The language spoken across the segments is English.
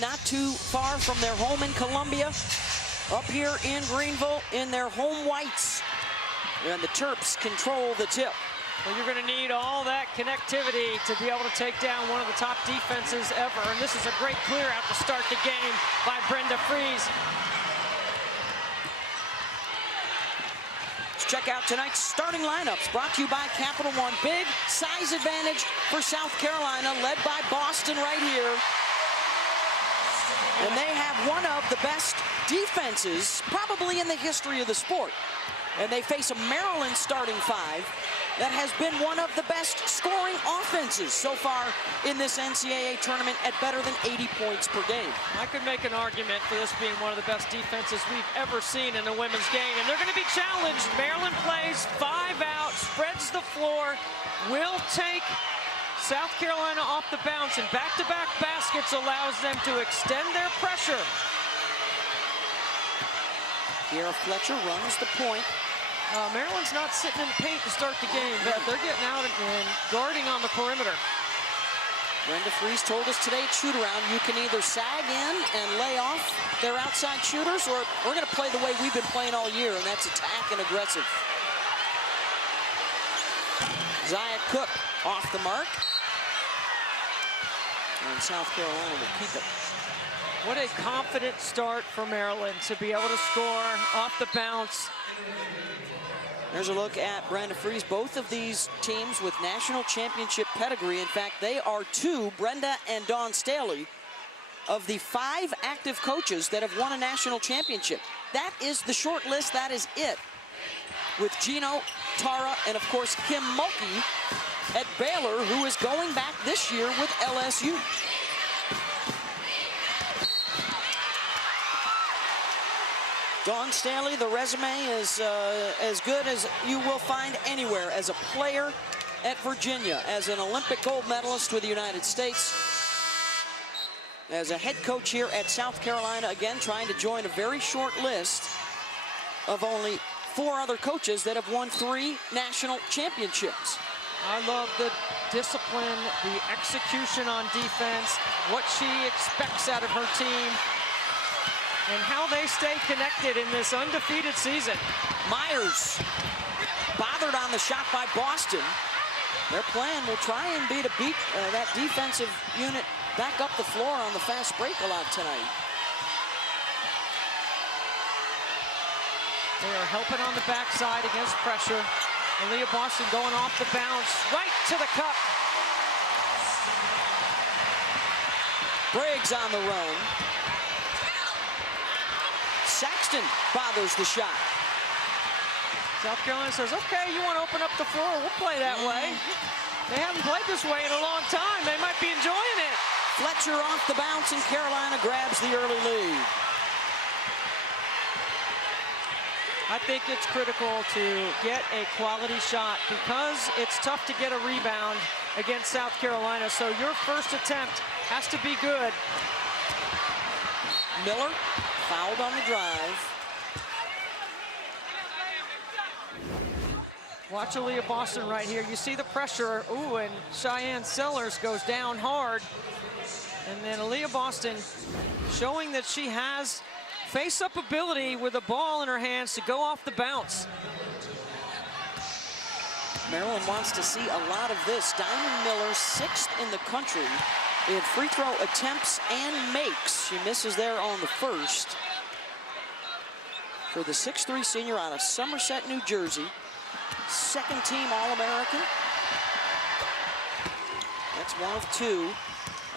not too far from their home in Columbia, up here in Greenville in their home whites. And the Terps control the tip. Well, you're going to need all that connectivity to be able to take down one of the top defenses ever. And this is a great clear out to start the game by Brenda Fries. Let's check out tonight's starting lineups, brought to you by Capital One. Big size advantage for South Carolina, led by Boston right here. And they have one of the best defenses probably in the history of the sport. And they face a Maryland starting five that has been one of the best scoring offenses so far in this NCAA tournament at better than 80 points per game. I could make an argument for this being one of the best defenses we've ever seen in a women's game, and they're going to be challenged. Maryland plays 5 out, spreads the floor, will take South Carolina off the bounce, and back-to-back baskets allows them to extend their pressure. Kiera Fletcher runs the point. Maryland's not sitting in the paint to start the game, but they're getting out and guarding on the perimeter. Brenda Fries told us today at shoot-around, you can either sag in and lay off their outside shooters, or we're going to play the way we've been playing all year, and that's attack and aggressive. Zia Cook off the mark. And South Carolina will keep it. What a confident start for Maryland to be able to score off the bounce. There's a look at Brenda Fries. Both of these teams with national championship pedigree. In fact, they are two, Brenda and Dawn Staley, of the 5 active coaches that have won a national championship. That is the short list. That is it. With Gino, Tara, and of course Kim Mulkey at Baylor, who is going back this year with LSU. Dawn Staley, the resume is as good as you will find anywhere as a player at Virginia, as an Olympic gold medalist with the United States, as a head coach here at South Carolina, again trying to join a very short list of only 4 other coaches that have won 3 national championships. I love the discipline, the execution on defense, what she expects out of her team, and how they stay connected in this undefeated season. Myers bothered on the shot by Boston. Their plan will try and be to beat that defensive unit back up the floor on the fast break a lot tonight. They are helping on the backside against pressure. Aliyah Boston going off the bounce, right to the cup. Briggs on the run. Saxton bothers the shot. South Carolina says, okay, you want to open up the floor, we'll play that way. They haven't played this way in a long time. They might be enjoying it. Fletcher off the bounce, and Carolina grabs the early lead. I think it's critical to get a quality shot because it's tough to get a rebound against South Carolina. So your first attempt has to be good. Miller fouled on the drive. Watch Aliyah Boston right here. You see the pressure. Ooh, and Cheyenne Sellers goes down hard. And then Aliyah Boston showing that she has face-up ability with a ball in her hands to go off the bounce. Maryland wants to see a lot of this. Diamond Miller, 6th in the country in free throw attempts and makes. She misses there on the first. For the 6'3" senior out of Somerset, New Jersey. 2nd team All-American. That's 1 of 2.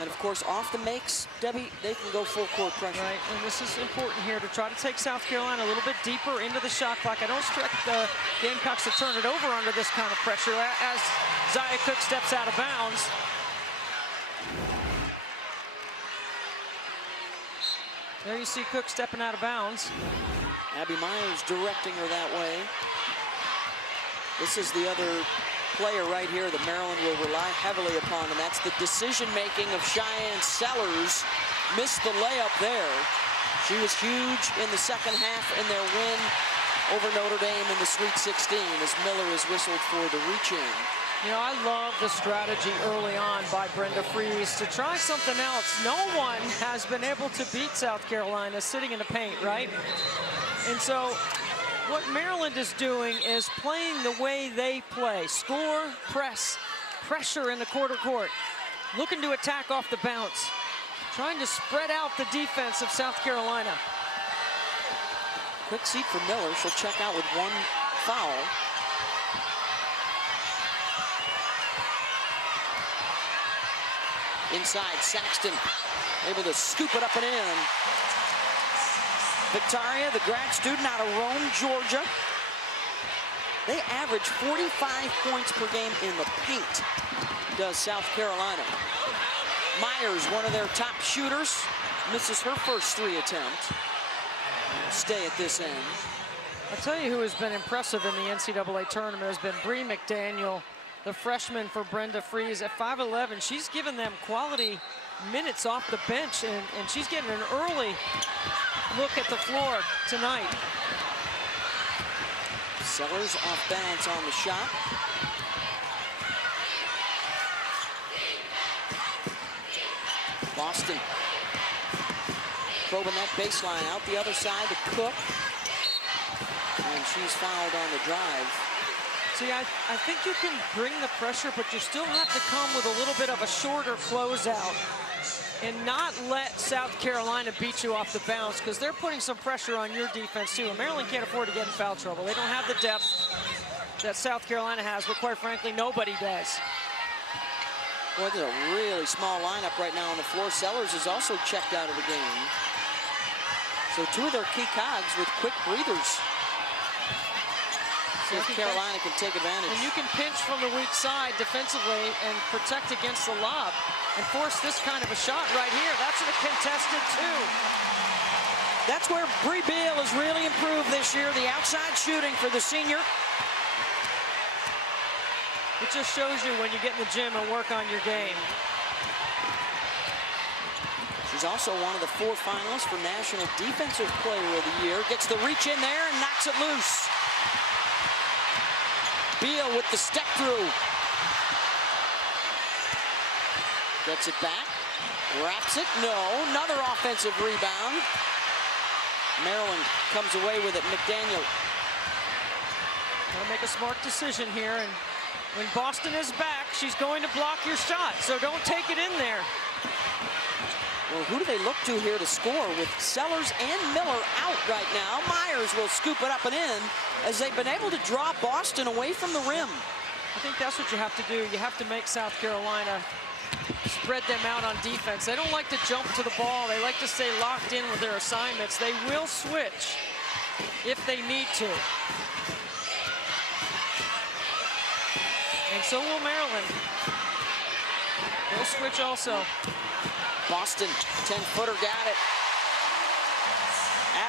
And of course, off the makes, Debbie, they can go full court pressure. Right, and this is important here to try to take South Carolina a little bit deeper into the shot clock. I don't expect the Gamecocks to turn it over under this kind of pressure as Zia Cook steps out of bounds. There you see Cook stepping out of bounds. Abby Myers directing her that way. This is the other player right here that Maryland will rely heavily upon, and that's the decision-making of Cheyenne Sellers. Missed the layup there. She was huge in the second half in their win over Notre Dame in the Sweet 16 as Miller is whistled for the reach-in. You know, I love the strategy early on by Brenda Fries to try something else. No one has been able to beat South Carolina sitting in the paint, right? And so what Maryland is doing is playing the way they play. Score, press, pressure in the quarter court. Looking to attack off the bounce. Trying to spread out the defense of South Carolina. Quick seat for Miller. She'll check out with 1 foul. Inside, Saxton able to scoop it up and in. Victoria, the grad student out of Rome, Georgia. They average 45 points per game in the paint, does South Carolina. Myers, one of their top shooters, misses her first 3 attempts. Stay at this end. I'll tell you who has been impressive in the NCAA tournament has been Bree McDaniel, the freshman for Brenda Fries. At 5'11", she's given them quality minutes off the bench, and she's getting an early look at the floor tonight. Sellers off balance on the shot. Boston probing that baseline out the other side to Cook. And she's fouled on the drive. See, I think you can bring the pressure, but you still have to come with a little bit of a shorter closeout and not let South Carolina beat you off the bounce, because they're putting some pressure on your defense too. And Maryland can't afford to get in foul trouble. They don't have the depth that South Carolina has, but quite frankly, nobody does. Boy, there's a really small lineup right now on the floor. Sellers is also checked out of the game. So 2 of their key cogs with quick breathers. See if Carolina can take advantage. And you can pinch from the weak side defensively and protect against the lob and force this kind of a shot right here. That's a contested 2. That's where Bree Beal has really improved this year, the outside shooting for the senior. It just shows you when you get in the gym and work on your game. She's also one of the 4 finalists for National Defensive Player of the Year. Gets the reach in there and knocks it loose. Beal with the step through. Gets it back. Wraps it. No. Another offensive rebound. Maryland comes away with it. McDaniel. Gotta make a smart decision here. And when Boston is back, she's going to block your shot. So don't take it in there. Well, who do they look to here to score with Sellers and Miller out right now? Myers will scoop it up and in as they've been able to draw Boston away from the rim. I think that's what you have to do. You have to make South Carolina spread them out on defense. They don't like to jump to the ball. They like to stay locked in with their assignments. They will switch if they need to. And so will Maryland. They'll switch also. Boston, 10-footer, got it.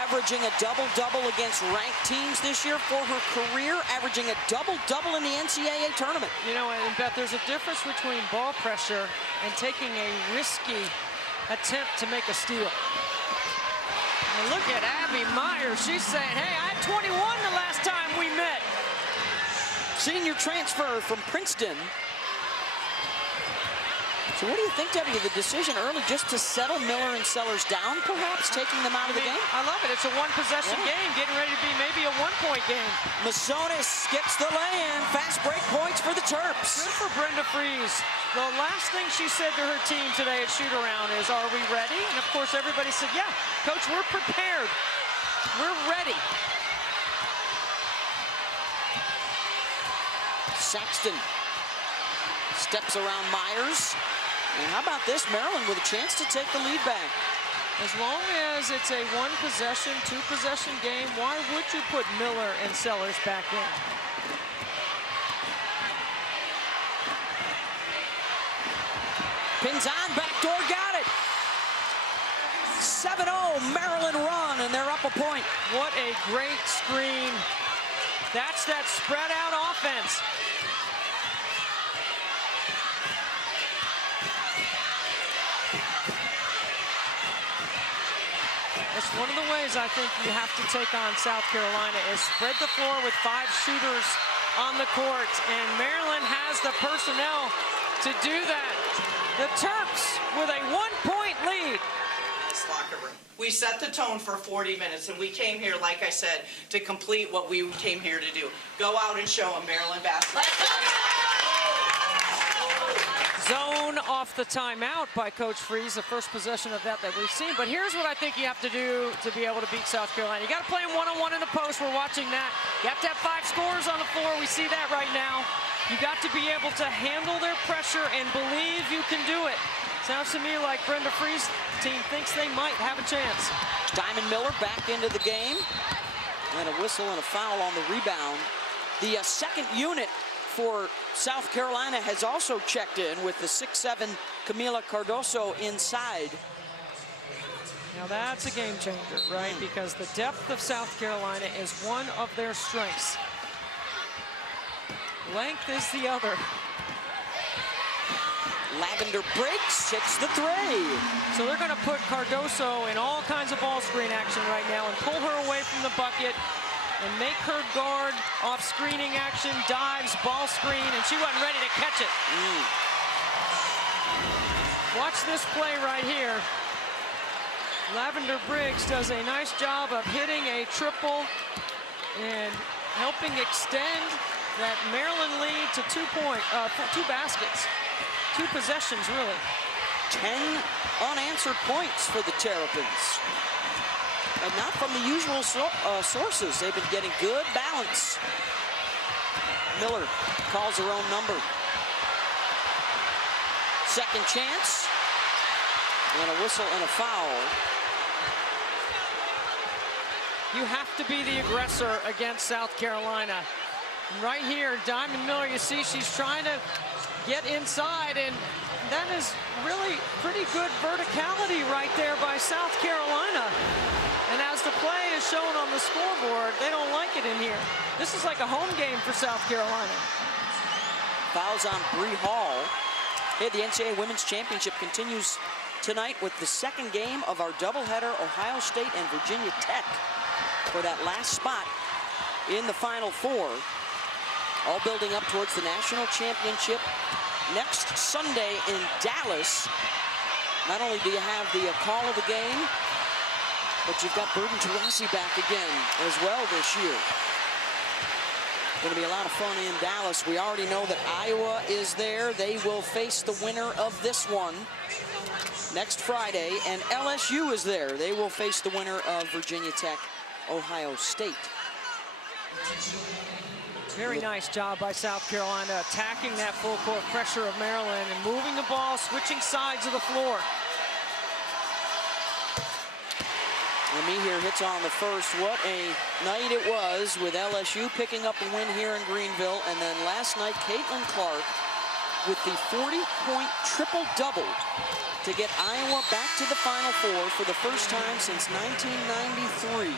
Averaging a double-double against ranked teams this year for her career, averaging a double-double in the NCAA tournament. You know, and Beth, there's a difference between ball pressure and taking a risky attempt to make a steal. And look at Abby Myers. She's saying, hey, I had 21 the last time we met. Senior transfer from Princeton. So what do you think, Debbie, of the decision early just to settle Miller and Sellers down, perhaps, taking them out of the game? I love it. It's a one-possession game, getting ready to be maybe a one-point game. Masonis gets the lay-in. Fast break points for the Terps. Good for Brenda Fries. The last thing she said to her team today at shoot-around is, are we ready? And, of course, everybody said, yeah, Coach, we're prepared. We're ready. Saxton steps around Myers. And how about this? Maryland with a chance to take the lead back. As long as it's a one-possession, two-possession game, why would you put Miller and Sellers back in? Pins on, backdoor, got it. 7-0, Maryland run, and they're up a point. What a great screen. That's that spread-out offense. That's one of the ways I think you have to take on South Carolina is spread the floor with 5 shooters on the court, and Maryland has the personnel to do that. The Terps with a 1-point lead. This locker room. We set the tone for 40 minutes, and we came here, like I said, to complete what we came here to do. Go out and show them Maryland basketball. Zone off the timeout by Coach Freeze, the first possession of that we've seen. But here's what I think you have to do to be able to beat South Carolina. You got to play them one-on-one in the post. We're watching that. You have to have 5 scorers on the floor. We see that right now. You got to be able to handle their pressure and believe you can do it. Sounds to me like Brenda Free's team thinks they might have a chance. Diamond Miller back into the game. And a whistle and a foul on the rebound. The second unit for South Carolina has also checked in with the 6'7" Camila Cardoso inside. Now that's a game changer, right? Because the depth of South Carolina is one of their strengths. Length is the other. Lavender breaks, hits the 3. So they're going to put Cardoso in all kinds of ball screen action right now and pull her away from the bucket and make her guard off screening action, dives, ball screen, and she wasn't ready to catch it. Watch this play right here. Lavender Briggs does a nice job of hitting a triple and helping extend that Maryland lead to 2 baskets. 2 possessions, really. 10 unanswered points for the Terrapins. And not from the usual sources. They've been getting good balance. Miller calls her own number. Second chance. And a whistle and a foul. You have to be the aggressor against South Carolina. And right here, Diamond Miller, you see she's trying to get inside, and that is really pretty good verticality right there by South Carolina. And as the play is shown on the scoreboard, they don't like it in here. This is like a home game for South Carolina. Fouls on Bree Hall. Hey, the NCAA Women's Championship continues tonight with the second game of our doubleheader, Ohio State and Virginia Tech, for that last spot in the Final Four. All building up towards the national championship next Sunday in Dallas. Not only do you have the call of the game, but you've got Burden Taurasi back again as well this year. Going to be a lot of fun in Dallas. We already know that Iowa is there. They will face the winner of this one next Friday, and LSU is there. They will face the winner of Virginia Tech, Ohio State. Very nice job by South Carolina attacking that full court pressure of Maryland and moving the ball, switching sides of the floor. Lemme here hits on the first. What a night it was with LSU picking up a win here in Greenville. And then last night, Caitlin Clark with the 40-point triple-double to get Iowa back to the Final Four for the first time since 1993.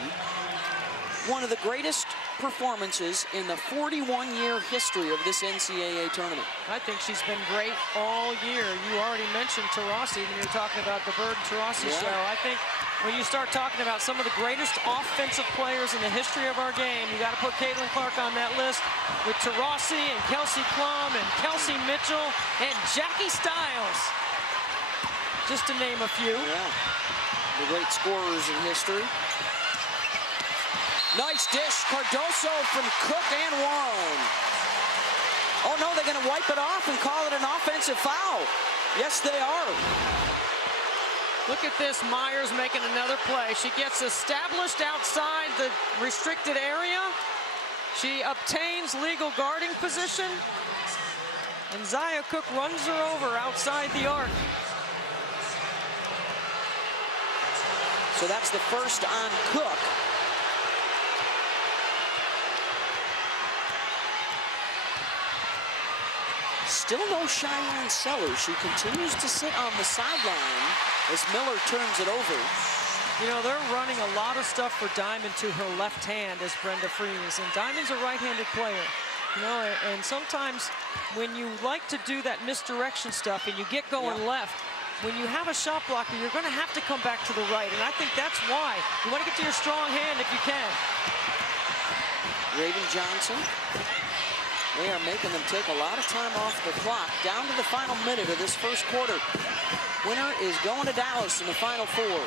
One of the greatest performances in the 41-year history of this NCAA tournament. I think she's been great all year. You already mentioned Taurasi when you're talking about the Burden Taurasi show. I think when you start talking about some of the greatest offensive players in the history of our game, you got to put Caitlin Clark on that list with Taurasi and Kelsey Plum and Kelsey Mitchell and Jackie Stiles, just to name a few. Yeah, the great scorers in history. Nice dish, Cardoso from Cook and one. Oh no, they're gonna wipe it off and call it an offensive foul. Yes, they are. Look at this, Myers making another play. She gets established outside the restricted area. She obtains legal guarding position. And Zia Cook runs her over outside the arc. So that's the first on Cook. Still no Cheyenne Sellers. She continues to sit on the sideline as Miller turns it over. You know, they're running a lot of stuff for Diamond to her left hand as Brenda Freeze, and Diamond's a right-handed player. You know, and sometimes when you like to do that misdirection stuff and you get going left, when you have a shot blocker, you're going to have to come back to the right, and I think that's why. You want to get to your strong hand if you can. Raven Johnson They are making them take a lot of time off the clock. Down to the final minute of this first quarter. Winner is going to Dallas in the Final Four.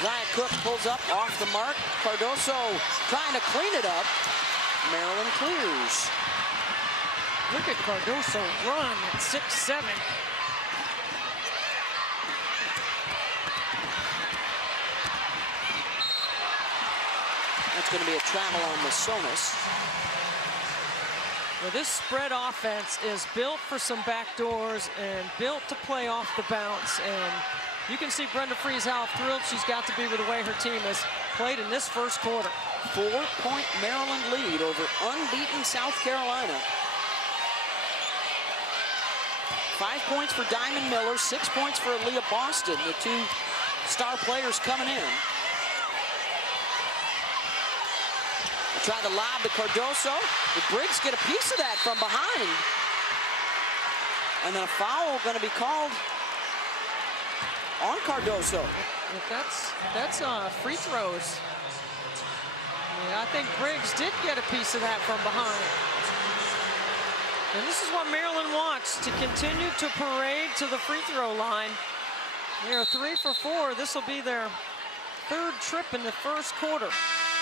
Zia Cook pulls up off the mark. Cardoso trying to clean it up. Maryland clears. Look at Cardoso run at 6'7". That's going to be a travel on Worsens. Well, this spread offense is built for some backdoors and built to play off the bounce. And you can see Brenda Freese how thrilled she's got to be with the way her team has played in this first quarter. 4-point Maryland lead over unbeaten South Carolina. 5 points for Diamond Miller, 6 points for Aliyah Boston, the two star players coming in. Try to lob to Cardoso. The Briggs get a piece of that from behind. And then a foul going to be called on Cardoso. That's free throws. Yeah, I think Briggs did get a piece of that from behind. And this is what Maryland wants, to continue to parade to the free throw line. They are 3 for 4. This will be their third trip in the first quarter.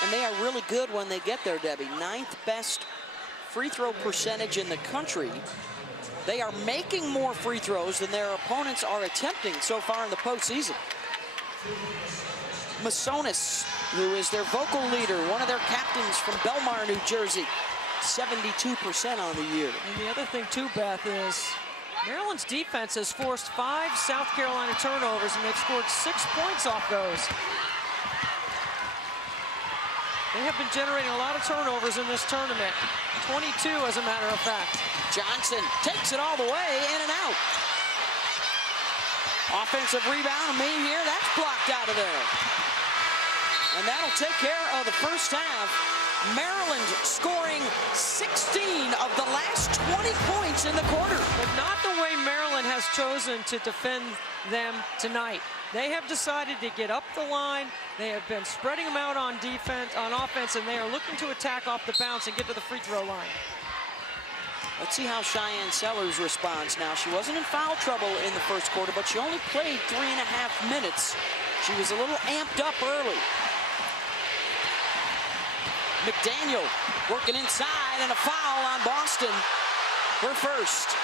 And they are really good when they get there, Debbie. 9th best free throw percentage in the country. They are making more free throws than their opponents are attempting so far in the postseason. Worsens, who is their vocal leader, one of their captains from Belmar, New Jersey, 72% on the year. And the other thing too, Beth, is Maryland's defense has forced 5 South Carolina turnovers, and they've scored 6 points off those. They have been generating a lot of turnovers in this tournament. 22, as a matter of fact. Johnson takes it all the way, in and out. Offensive rebound, me here, that's blocked out of there. And that'll take care of the first half. Maryland scoring 16 of the last 20 points in the quarter. But not the way Maryland has chosen to defend them tonight. They have decided to get up the line. They have been spreading them out on offense, and they are looking to attack off the bounce and get to the free throw line. Let's see how Cheyenne Sellers responds now. She wasn't in foul trouble in the first quarter, but she only played 3.5 minutes. She was a little amped up early. McDaniel working inside, and a foul on Boston. Her first.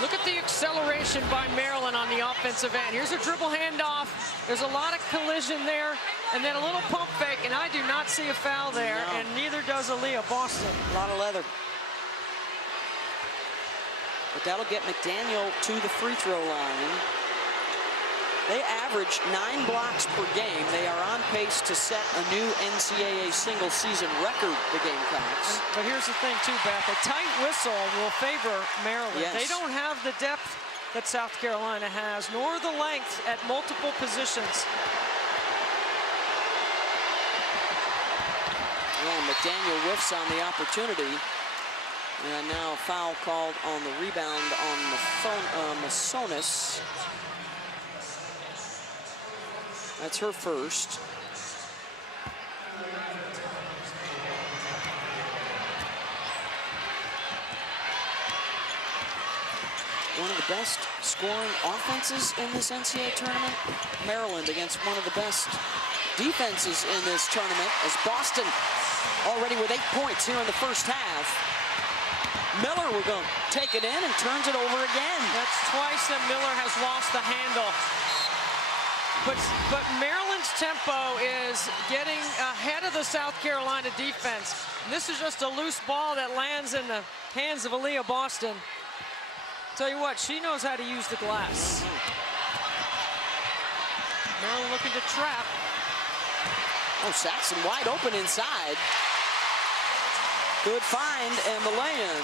Look at the acceleration by Maryland on the offensive end. Here's a dribble handoff. There's a lot of collision there, and then a little pump fake, and I do not see a foul there, no. And neither does Aliyah Boston. A lot of leather. But that'll get McDaniel to the free throw line. They average 9 blocks per game. They are on pace to set a new NCAA single-season record, the Gamecocks. But here's the thing, too, Beth. A tight whistle will favor Maryland. Yes. They don't have the depth that South Carolina has, nor the length at multiple positions. Well, McDaniel whiffs on the opportunity. And now a foul called on the rebound on Worsens. That's her first. One of the best scoring offenses in this NCAA tournament. Maryland against one of the best defenses in this tournament, as Boston already with 8 points here in the first half. Miller will go take it in and turns it over again. That's twice that Miller has lost the handle. But Maryland's tempo is getting ahead of the South Carolina defense. And this is just a loose ball that lands in the hands of Aliyah Boston. Tell you what, she knows how to use the glass. Maryland looking to trap. Oh, Saxon wide open inside. Good find and the lay-in.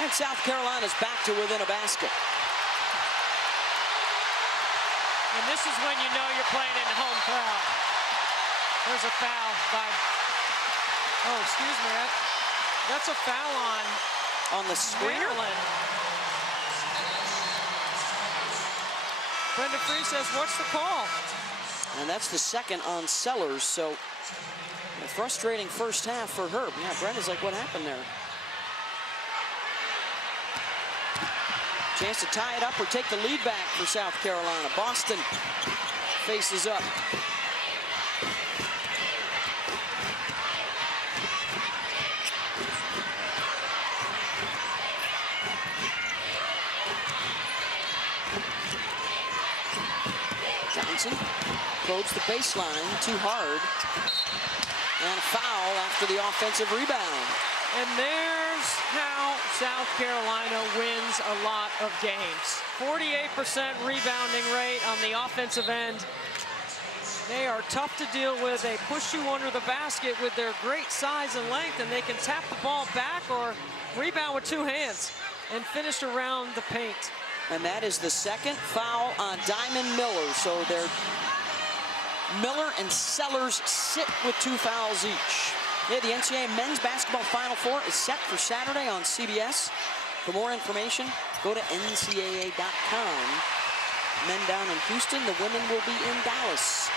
And South Carolina's back to within a basket. And this is when you know you're playing in the home crowd. There's a foul by, oh, excuse me, that's a foul on the screener. Maryland. Brenda Freese says, what's the call? And that's the second on Sellers, so a frustrating first half for her. Yeah, Brenda's like, what happened there? Chance to tie it up or take the lead back for South Carolina. Boston faces up. Johnson probes the baseline too hard. And a foul after the offensive rebound. And there's how South Carolina wins a lot of games. 48% rebounding rate on the offensive end. They are tough to deal with. They push you under the basket with their great size and length, and they can tap the ball back or rebound with two hands and finish around the paint. And that is the second foul on Diamond Miller. So they're Miller and Sellers sit with 2 fouls each. Yeah, the NCAA Men's Basketball Final Four is set for Saturday on CBS. For more information, go to ncaa.com. Men down in Houston, the women will be in Dallas.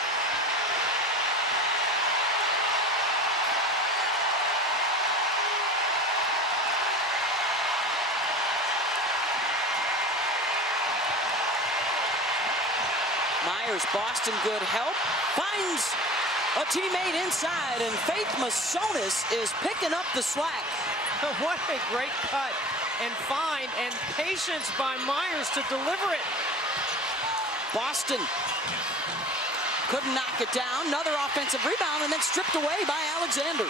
Myers, Boston, good help. Finds a teammate inside, and Faith Masonis is picking up the slack. What a great cut and find and patience by Myers to deliver it. Boston couldn't knock it down. Another offensive rebound and then stripped away by Alexander.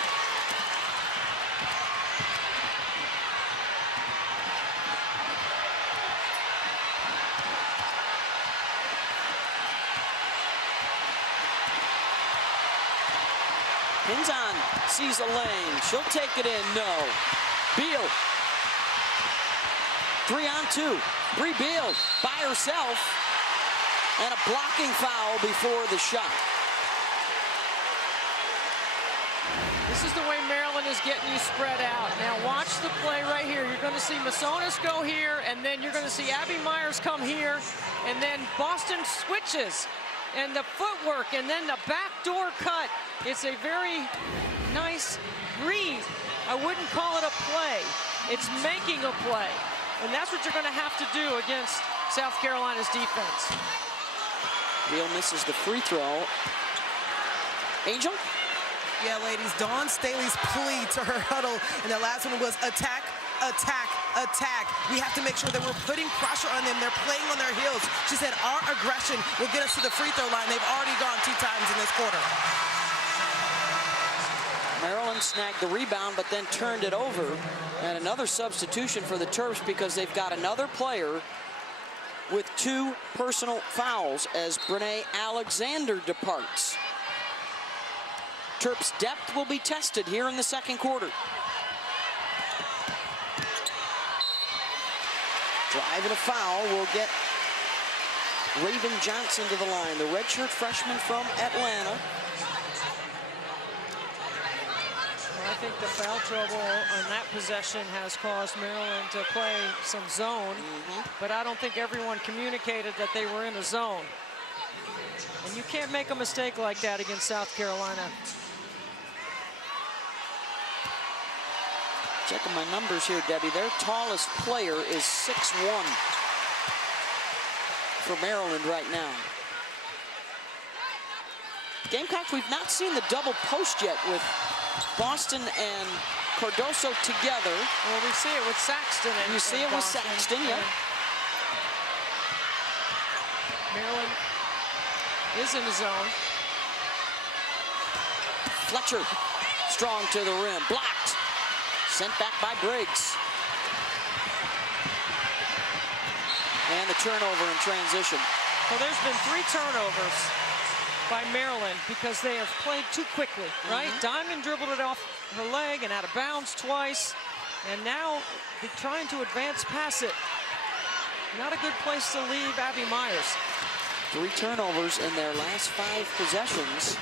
Pinzon sees a lane. She'll take it in. No. Beal. 3-on-2. Bree Beal by herself. And a blocking foul before the shot. This is the way Maryland is getting you spread out. Now watch the play right here. You're going to see Masonis go here, and then you're going to see Abby Myers come here, and then Boston switches. And the footwork, and then the backdoor cut. It's a very nice read. I wouldn't call it a play. It's making a play. And that's what you're going to have to do against South Carolina's defense. Beal misses the free throw. Angel? Yeah, ladies, Dawn Staley's plea to her huddle in the last one was attack, attack, attack. We have to make sure that we're putting pressure on them. They're playing on their heels. She said our aggression will get us to the free throw line. They've already gone 2 times in this quarter. Maryland snagged the rebound, but then turned it over. And another substitution for the Terps because they've got another player with 2 personal fouls as Brene Alexander departs. Terps' depth will be tested here in the second quarter. Driving a foul will get Raven Johnson to the line, the redshirt freshman from Atlanta. I think the foul trouble on that possession has caused Maryland to play some zone, but I don't think everyone communicated that they were in a zone. And you can't make a mistake like that against South Carolina. Checking my numbers here, Debbie. Their tallest player is 6'1" for Maryland right now. Gamecocks, we've not seen the double post yet with Boston and Cardoso together. Well, we see it with Saxton. And you see it with Boston. Saxton, yeah. Maryland is in the zone. Fletcher, strong to the rim, blocked. Sent back by Briggs. And the turnover in transition. Well, there's been 3 turnovers by Maryland because they have played too quickly, right? Diamond dribbled it off her leg and out of bounds twice. And now they're trying to advance past it. Not a good place to leave Abby Myers. 3 turnovers in their last 5 possessions.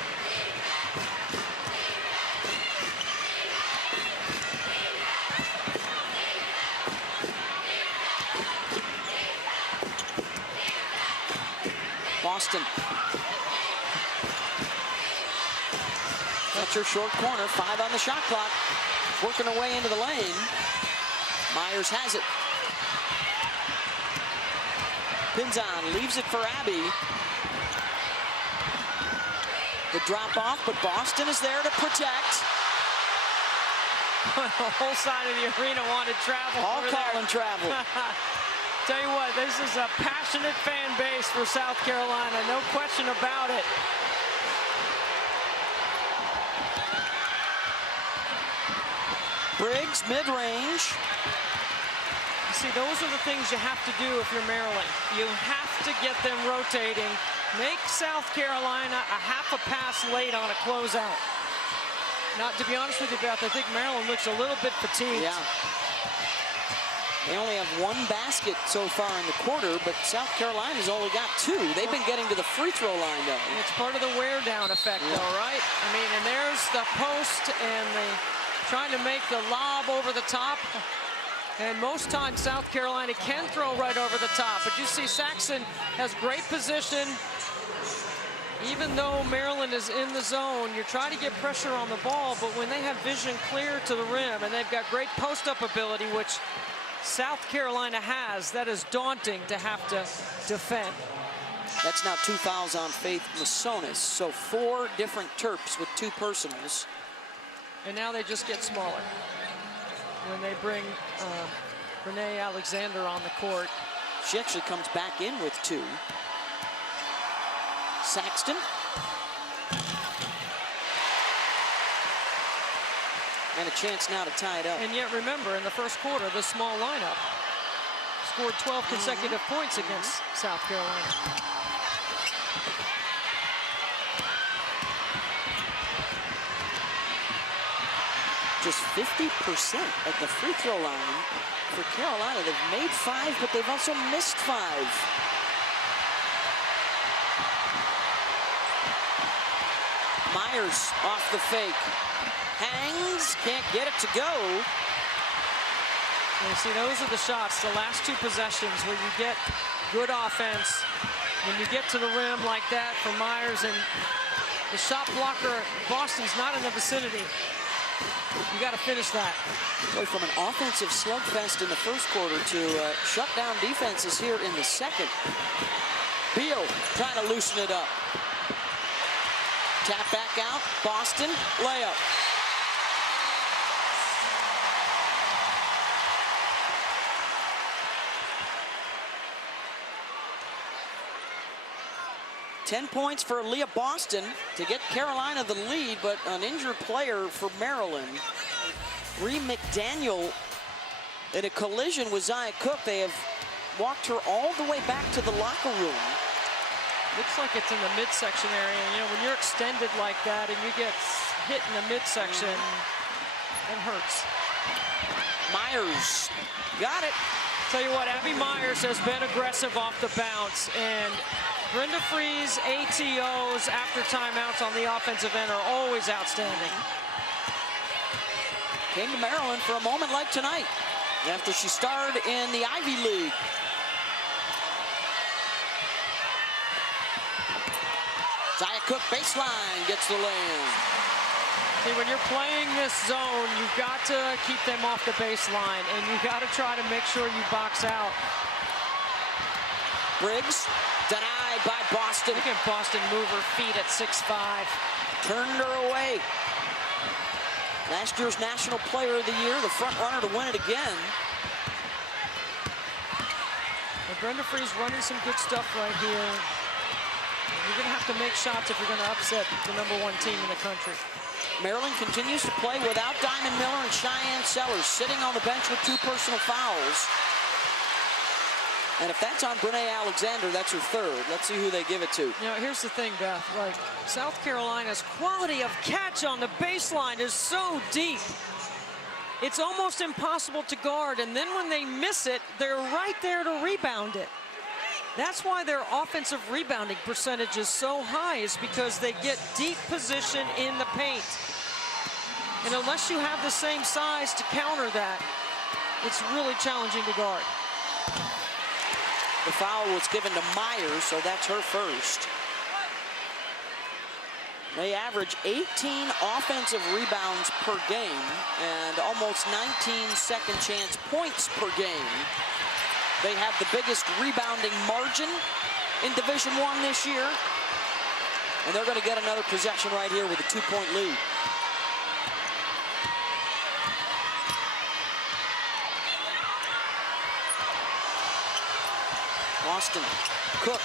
Boston That's your short corner. 5 on the shot clock. Working her way into the lane. Myers has it. Pins on, leaves it for Abby. The drop off, but Boston is there to protect. The whole side of the arena wanted travel. All calling travel. Tell you what, this is a passionate fan base for South Carolina, no question about it. Briggs, mid-range. You see, those are the things you have to do if you're Maryland. You have to get them rotating. Make South Carolina a half a pass late on a closeout. Now, to be honest with you, Beth, I think Maryland looks a little bit fatigued. Yeah. They only have 1 basket so far in the quarter, but South Carolina's only got 2. They've been getting to the free throw line, though. It's part of the wear down effect, though, right? I mean, and there's the post and the trying to make the lob over the top. And most times South Carolina can throw right over the top. But you see Saxon has great position. Even though Maryland is in the zone, you're trying to get pressure on the ball, but when they have vision clear to the rim and they've got great post-up ability, which South Carolina has, that is daunting to have to defend. That's now 2 fouls on Faith Massonis. So 4 different Terps with 2 personals. And now they just get smaller when they bring Renee Alexander on the court. She actually comes back in with 2. Saxton. And a chance now to tie it up. And yet remember, in the first quarter, the small lineup scored 12 consecutive points against South Carolina. Just 50% at the free throw line for Carolina. They've made 5, but they've also missed 5. Myers off the fake. Hangs, can't get it to go. You see, those are the shots, the last 2 possessions where you get good offense. When you get to the rim like that for Myers, and the shot blocker, Boston's not in the vicinity. You got to finish that. Boy, from an offensive slugfest in the first quarter to shut down defenses here in the second. Beal trying to loosen it up. Tap back out, Boston, layup. Ten points for Aliyah Boston to get Carolina the lead, but an injured player for Maryland. Ree McDaniel in a collision with Zia Cook. They have walked her all the way back to the locker room. Looks like it's in the midsection area. You know, when you're extended like that and you get hit in the midsection, it hurts. Myers got it. Tell you what, Abby Myers has been aggressive off the bounce, and Brenda Free's ATOs after timeouts on the offensive end are always outstanding. Came to Maryland for a moment like tonight after she starred in the Ivy League. Zia Cook baseline gets the lane. See, when you're playing this zone, you've got to keep them off the baseline, and you've got to try to make sure you box out. Briggs denied by Boston. Look at Boston move her feet at 6'5". Turned her away. Last year's National Player of the Year, the front runner to win it again. And Brenda Free's running some good stuff right here. You're going to have to make shots if you're going to upset the #1 team in the country. Maryland continues to play without Diamond Miller and Cheyenne Sellers, sitting on the bench with 2 personal fouls. And if that's on Brene Alexander, that's her 3rd. Let's see who they give it to. You know, here's the thing, Beth. Like, South Carolina's quality of catch on the baseline is so deep. It's almost impossible to guard, and then when they miss it, they're right there to rebound it. That's why their offensive rebounding percentage is so high, is because they get deep position in the paint. And unless you have the same size to counter that, it's really challenging to guard. The foul was given to Myers, so that's her 1st. They average 18 offensive rebounds per game and almost 19 second chance points per game. They have the biggest rebounding margin in Division I this year. And they're going to get another possession right here with a 2-point lead. Boston, Cook,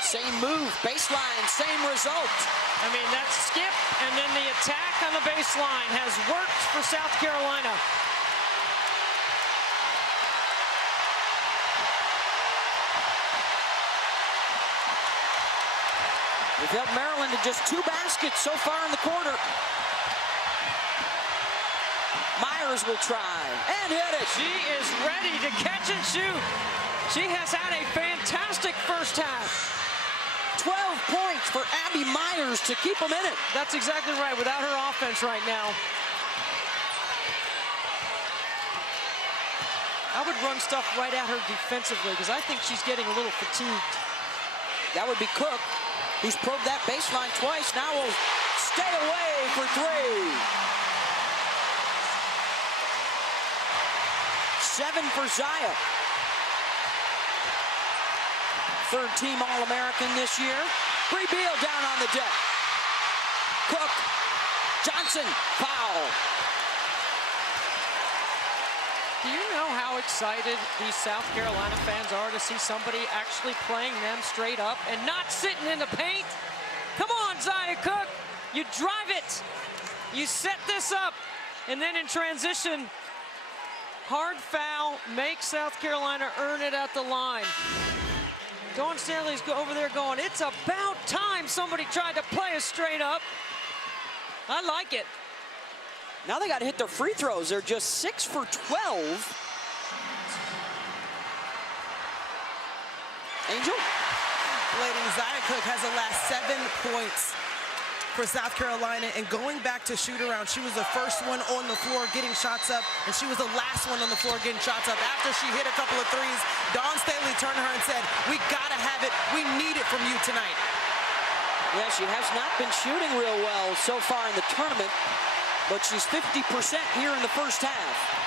same move, baseline, same result. I mean, that skip and then the attack on the baseline has worked for South Carolina. They've held Maryland to just 2 baskets so far in the quarter. Myers will try and hit it. She is ready to catch and shoot. She has had a fantastic first half. 12 points for Abby Myers to keep them in it. That's exactly right, without her offense right now. I would run stuff right at her defensively because I think she's getting a little fatigued. That would be Cook, who's probed that baseline twice. Now will stay away for 3. 7 for Zaya. Third team All-American this year. Bree Beal down on the deck. Cook, Johnson, foul. Do you know how excited these South Carolina fans are to see somebody actually playing them straight up and not sitting in the paint? Come on, Zaya Cook. You drive it. You set this up. And then in transition, hard foul makes South Carolina earn it at the line. Dawn Staley's over there going, it's about time somebody tried to play us straight up. I like it. Now they got to hit their free throws. They're just 6 for 12. Angel? Ladies, Zaya Cook has the last 7 points for South Carolina, and going back to shoot around, she was the first one on the floor getting shots up, and she was the last one on the floor getting shots up. After she hit a couple of threes, Dawn Staley turned to her and said, we gotta have it, we need it from you tonight. Yeah, she has not been shooting real well so far in the tournament, but she's 50% here in the first half.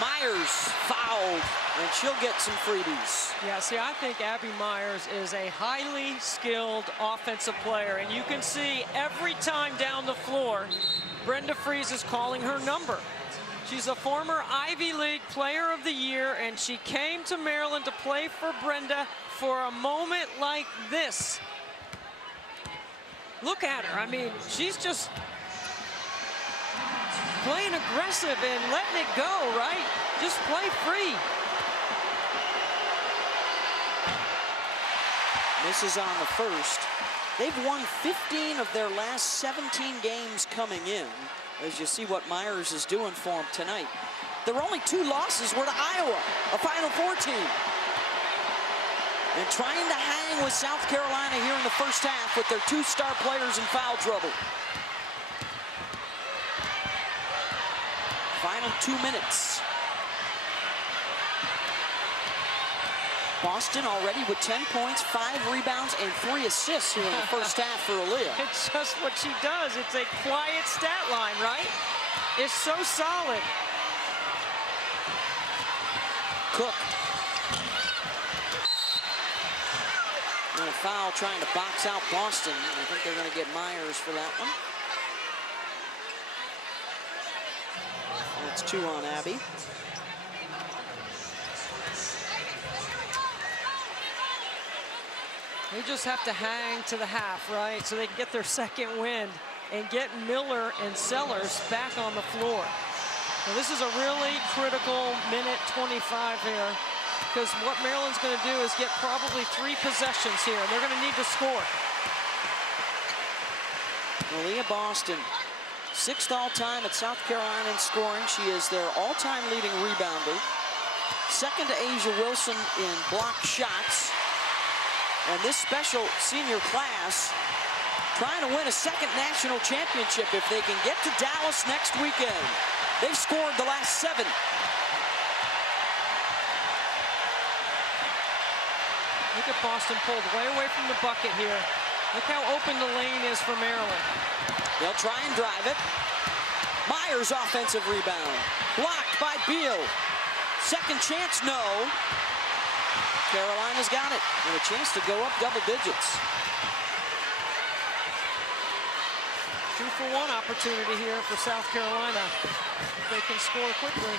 Myers fouled, and she'll get some freebies. Yeah, see, I think Abby Myers is a highly skilled offensive player, and you can see every time down the floor, Brenda Fries is calling her number. She's a former Ivy League Player of the Year, and she came to Maryland to play for Brenda for a moment like this. Look at her. I mean, she's just playing aggressive and letting it go, right? Just play free. Misses on the first. They've won 15 of their last 17 games coming in, as you see what Myers is doing for them tonight. Their only 2 losses were to Iowa, a Final Four team. And trying to hang with South Carolina here in the first half with their 2 star players in foul trouble. Final 2 minutes. Boston already with 10 points, 5 rebounds, and 3 assists here in the first half for Aliyah. It's just what she does. It's a quiet stat line, right? It's so solid. Cook. And a foul trying to box out Boston. I think they're going to get Myers for that one. That's 2 on Abby. They just have to hang to the half, right? So they can get their second win and get Miller and Sellers back on the floor. Now this is a really critical minute 25 here, because what Maryland's going to do is get probably 3 possessions here. They're going to need to score. Aliyah Boston, 6th all-time at South Carolina in scoring. She is their all-time leading rebounder. 2nd to Asia Wilson in block shots. And this special senior class trying to win a 2nd national championship if they can get to Dallas next weekend. They've scored the last 7. Look at Boston pulled way away from the bucket here. Look how open the lane is for Maryland. They'll try and drive it. Myers offensive rebound. Blocked by Beal. Second chance, no. Carolina's got it. And a chance to go up double digits. 2-for-1 opportunity here for South Carolina. If they can score quickly.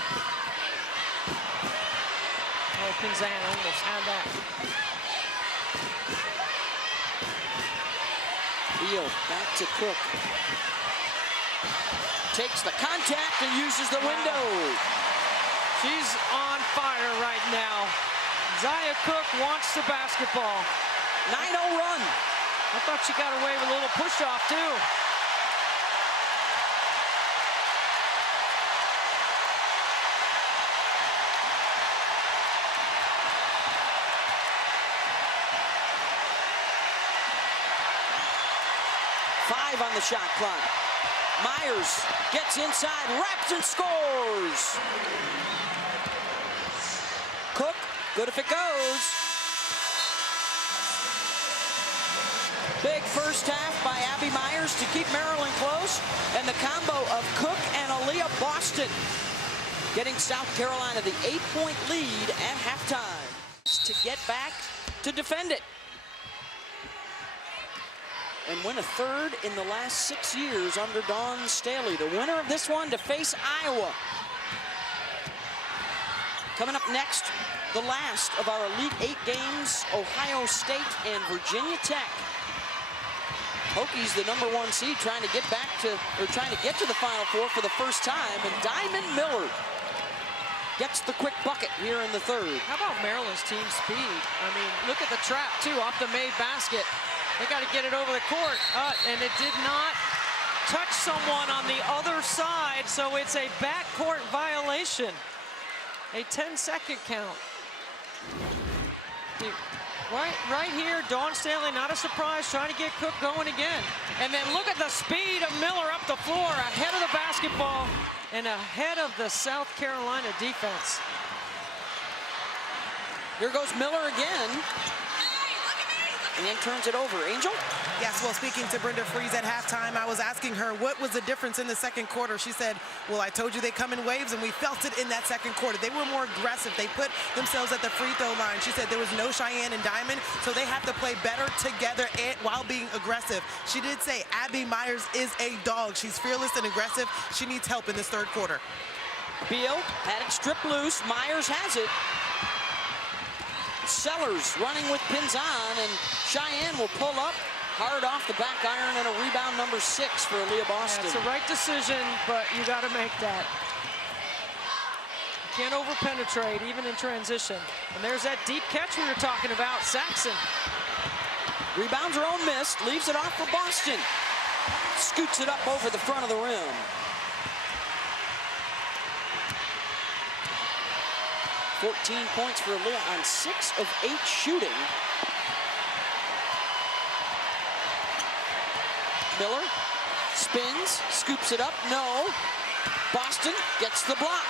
Oh, Pinzan almost had that. Beal back to Cook. Takes the contact and uses the window. She's on fire right now. Zia Cook wants the basketball. 9-0 run. I thought she got away with a little push-off, too. On the shot clock. Myers gets inside, wraps and scores. Cook, good if it goes. Big first half by Abby Myers to keep Maryland close. And the combo of Cook and Aliyah Boston getting South Carolina the 8-point lead at halftime to get back to defend it. And win a third in the last 6 years under Dawn Staley. The winner of this one to face Iowa. Coming up next, the last of our Elite 8 games, Ohio State and Virginia Tech. Hokies, the #1 seed, trying to get to the Final Four for the first time, and Diamond Miller gets the quick bucket here in the third. How about Maryland's team speed? I mean, look at the trap, too, off the made basket. They got to get it over the court, and it did not touch someone on the other side, so it's a backcourt violation. A 10-second count. Right here, Dawn Staley, not a surprise, trying to get Cook going again. And then look at the speed of Miller up the floor, ahead of the basketball and ahead of the South Carolina defense. Here goes Miller again. And then turns it over. Angel? Yes, well, speaking to Brenda Freeze at halftime, I was asking her what was the difference in the second quarter. She said, well, I told you they come in waves, and we felt it in that second quarter. They were more aggressive. They put themselves at the free throw line. She said there was no Cheyenne and Diamond, so they have to play better together and while being aggressive. She did say Abby Myers is a dog. She's fearless and aggressive. She needs help in this third quarter. Beal had it stripped loose. Myers has it. Sellers running with Pinzan, and Cheyenne will pull up hard off the back iron, and a rebound #6 for Aliyah Boston. Yeah, it's the right decision, but you got to make that. You can't over-penetrate, even in transition. And there's that deep catch we were talking about, Saxon. Rebounds her own missed, leaves it off for Boston. Scoots it up over the front of the rim. $14 points for Aliyah on 6 of 8 shooting. Miller spins, scoops it up, no. Boston gets the block.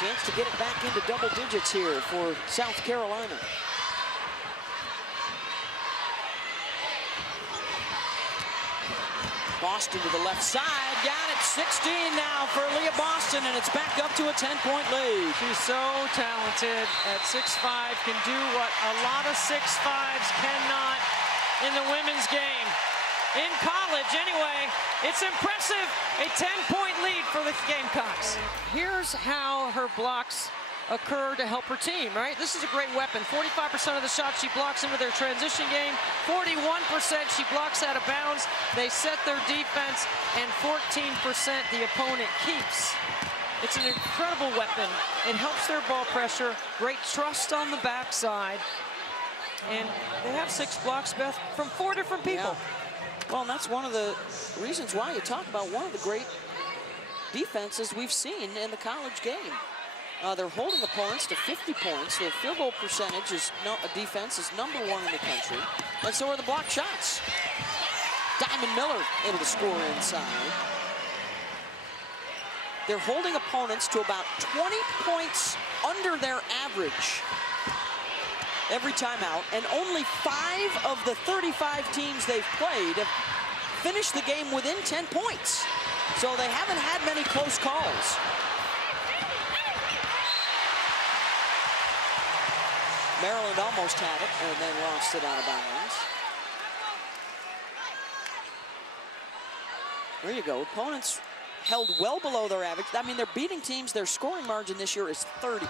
Chance to get it back into double digits here for South Carolina. Boston to the left side, got it, 16 now for Aliyah Boston, and it's back up to a 10-point lead. She's so talented at 6'5", can do what a lot of 6'5s cannot in the women's game. In college, anyway, it's impressive, a 10-point lead for the Gamecocks. Here's how her blocks occur to help her team, right? This is a great weapon. 45% of the shots she blocks into their transition game, 41% she blocks out of bounds. They set their defense, and 14% the opponent keeps. It's an incredible weapon. It helps their ball pressure, great trust on the backside, and they have 6 blocks, Beth, from 4 different people. Yeah. Well, and that's one of the reasons why you talk about one of the great defenses we've seen in the college game. They're holding opponents to 50 points. Their field goal percentage is defense is #1 in the country, and so are the block shots. Diamond Miller able to score inside. they're holding opponents to about 20 points under their average every time out, and only 5 of the 35 teams they've played have finished the game within 10 points. So they haven't had many close calls. Maryland almost had it and then lost it out of bounds. There you go. Opponents held well below their average. I mean, they're beating teams. Their scoring margin this year is 30.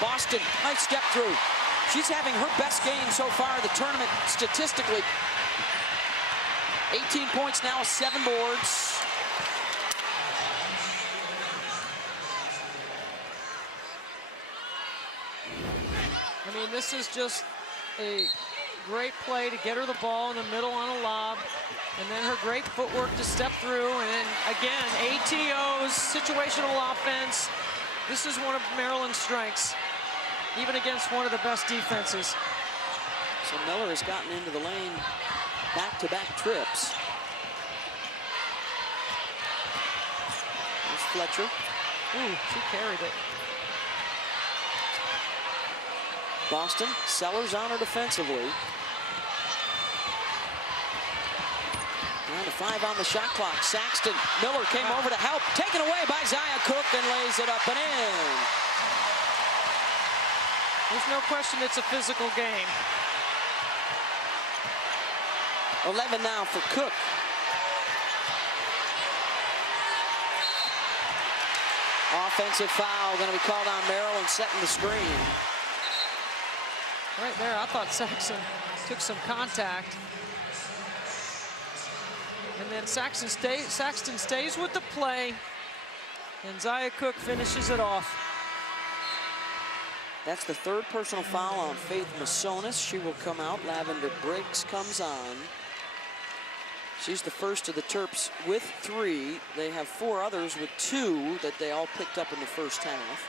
Boston, nice step through. She's having her best game so far in the tournament statistically. 18 points now, 7 boards. I mean, this is just a great play to get her the ball in the middle on a lob, and then her great footwork to step through, and then again, ATO's situational offense. This is one of Maryland's strengths, even against one of the best defenses. So Miller has gotten into the lane back-to-back trips. There's Fletcher. Ooh, she carried it. Boston, Sellers on her defensively. Down to 5 on the shot clock. Saxton, Miller came over to help. Taken away by Zia Cook and lays it up and in. There's no question it's a physical game. 11 now for Cook. Offensive foul going to be called on Maryland, setting the screen. Right there, I thought Saxton took some contact. And then Saxton stays with the play, and Zia Cook finishes it off. That's the 3rd personal foul on Faith Masonis. She will come out. Lavender Briggs comes on. She's the first of the Terps with 3. They have 4 others with 2 that they all picked up in the first half.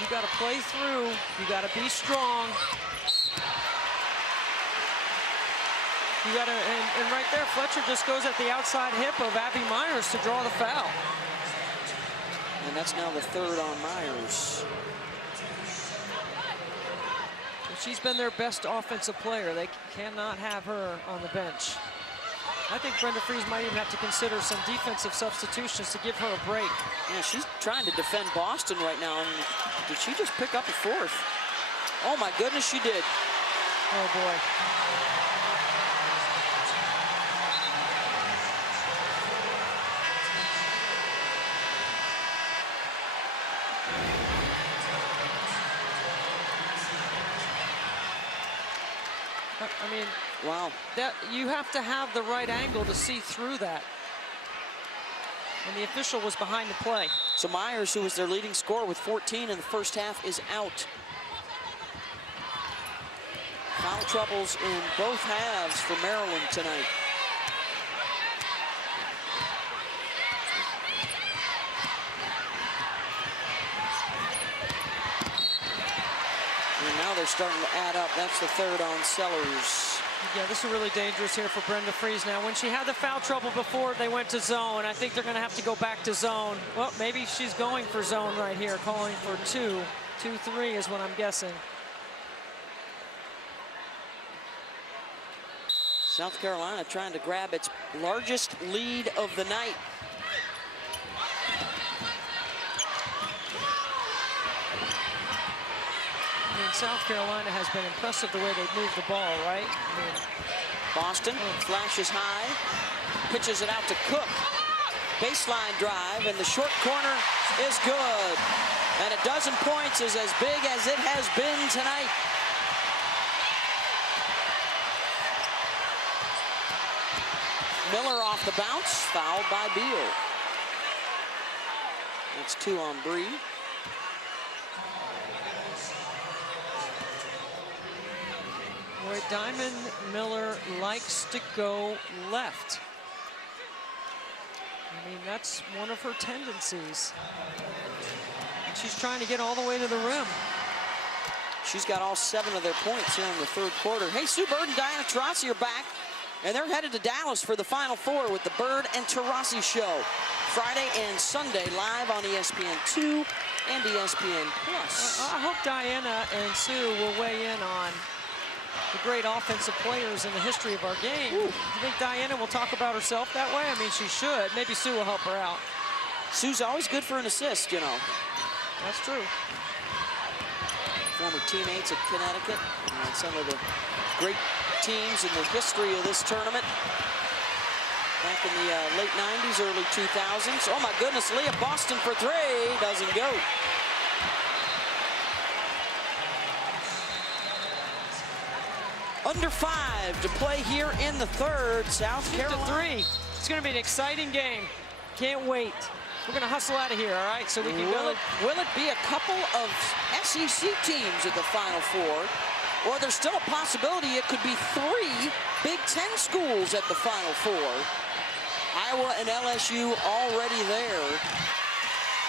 You got to play through. You got to be strong. You got to, and right there, Fletcher just goes at the outside hip of Abby Myers to draw the foul. And that's now the 3rd on Myers. She's been their best offensive player. They cannot have her on the bench. I think Brenda Frese might even have to consider some defensive substitutions to give her a break. Yeah, she's trying to defend Boston right now. And did she just pick up a 4th? Oh my goodness, she did. Oh boy. I mean, wow. That you have to have the right angle to see through that. And the official was behind the play. So Myers, who was their leading scorer with 14 in the first half, is out. Foul troubles in both halves for Maryland tonight. And now they're starting to add up. That's the 3rd on Sellers. Yeah, this is really dangerous here for Brenda Frese now. When she had the foul trouble before, they went to zone. I think they're going to have to go back to zone. Well, maybe she's going for zone right here, calling for 2-3 is what I'm guessing. South Carolina trying to grab its largest lead of the night. I mean, South Carolina has been impressive the way they've moved the ball, right? I mean, Boston flashes high, pitches it out to Cook. Baseline drive, and the short corner is good. And 12 points is as big as it has been tonight. Miller off the bounce, fouled by Beal. That's 2 on Bree. Boy, Diamond Miller likes to go left. I mean, that's one of her tendencies. And she's trying to get all the way to the rim. She's got all 7 of their points here in the third quarter. Hey, Sue Bird and Diana Taurasi are back, and they're headed to Dallas for the Final Four with the Bird and Taurasi Show. Friday and Sunday live on ESPN2 and ESPN+. I hope Diana and Sue will weigh in on the great offensive players in the history of our game. Ooh. You think Diana will talk about herself that way? I mean, she should. Maybe Sue will help her out. Sue's always good for an assist, you know. That's true. Former teammates at Connecticut and some of the great teams in the history of this tournament. Back in the late 90s, early 2000s. Oh my goodness, Aliyah Boston for 3, doesn't go. Under 5 to play here in the third. South Carolina. To 3. It's going to be an exciting game. Can't wait. We're going to hustle out of here, all right? So we can go. Will it be a couple of SEC teams at the Final Four? Or there's still a possibility it could be 3 Big Ten schools at the Final Four. Iowa and LSU already there.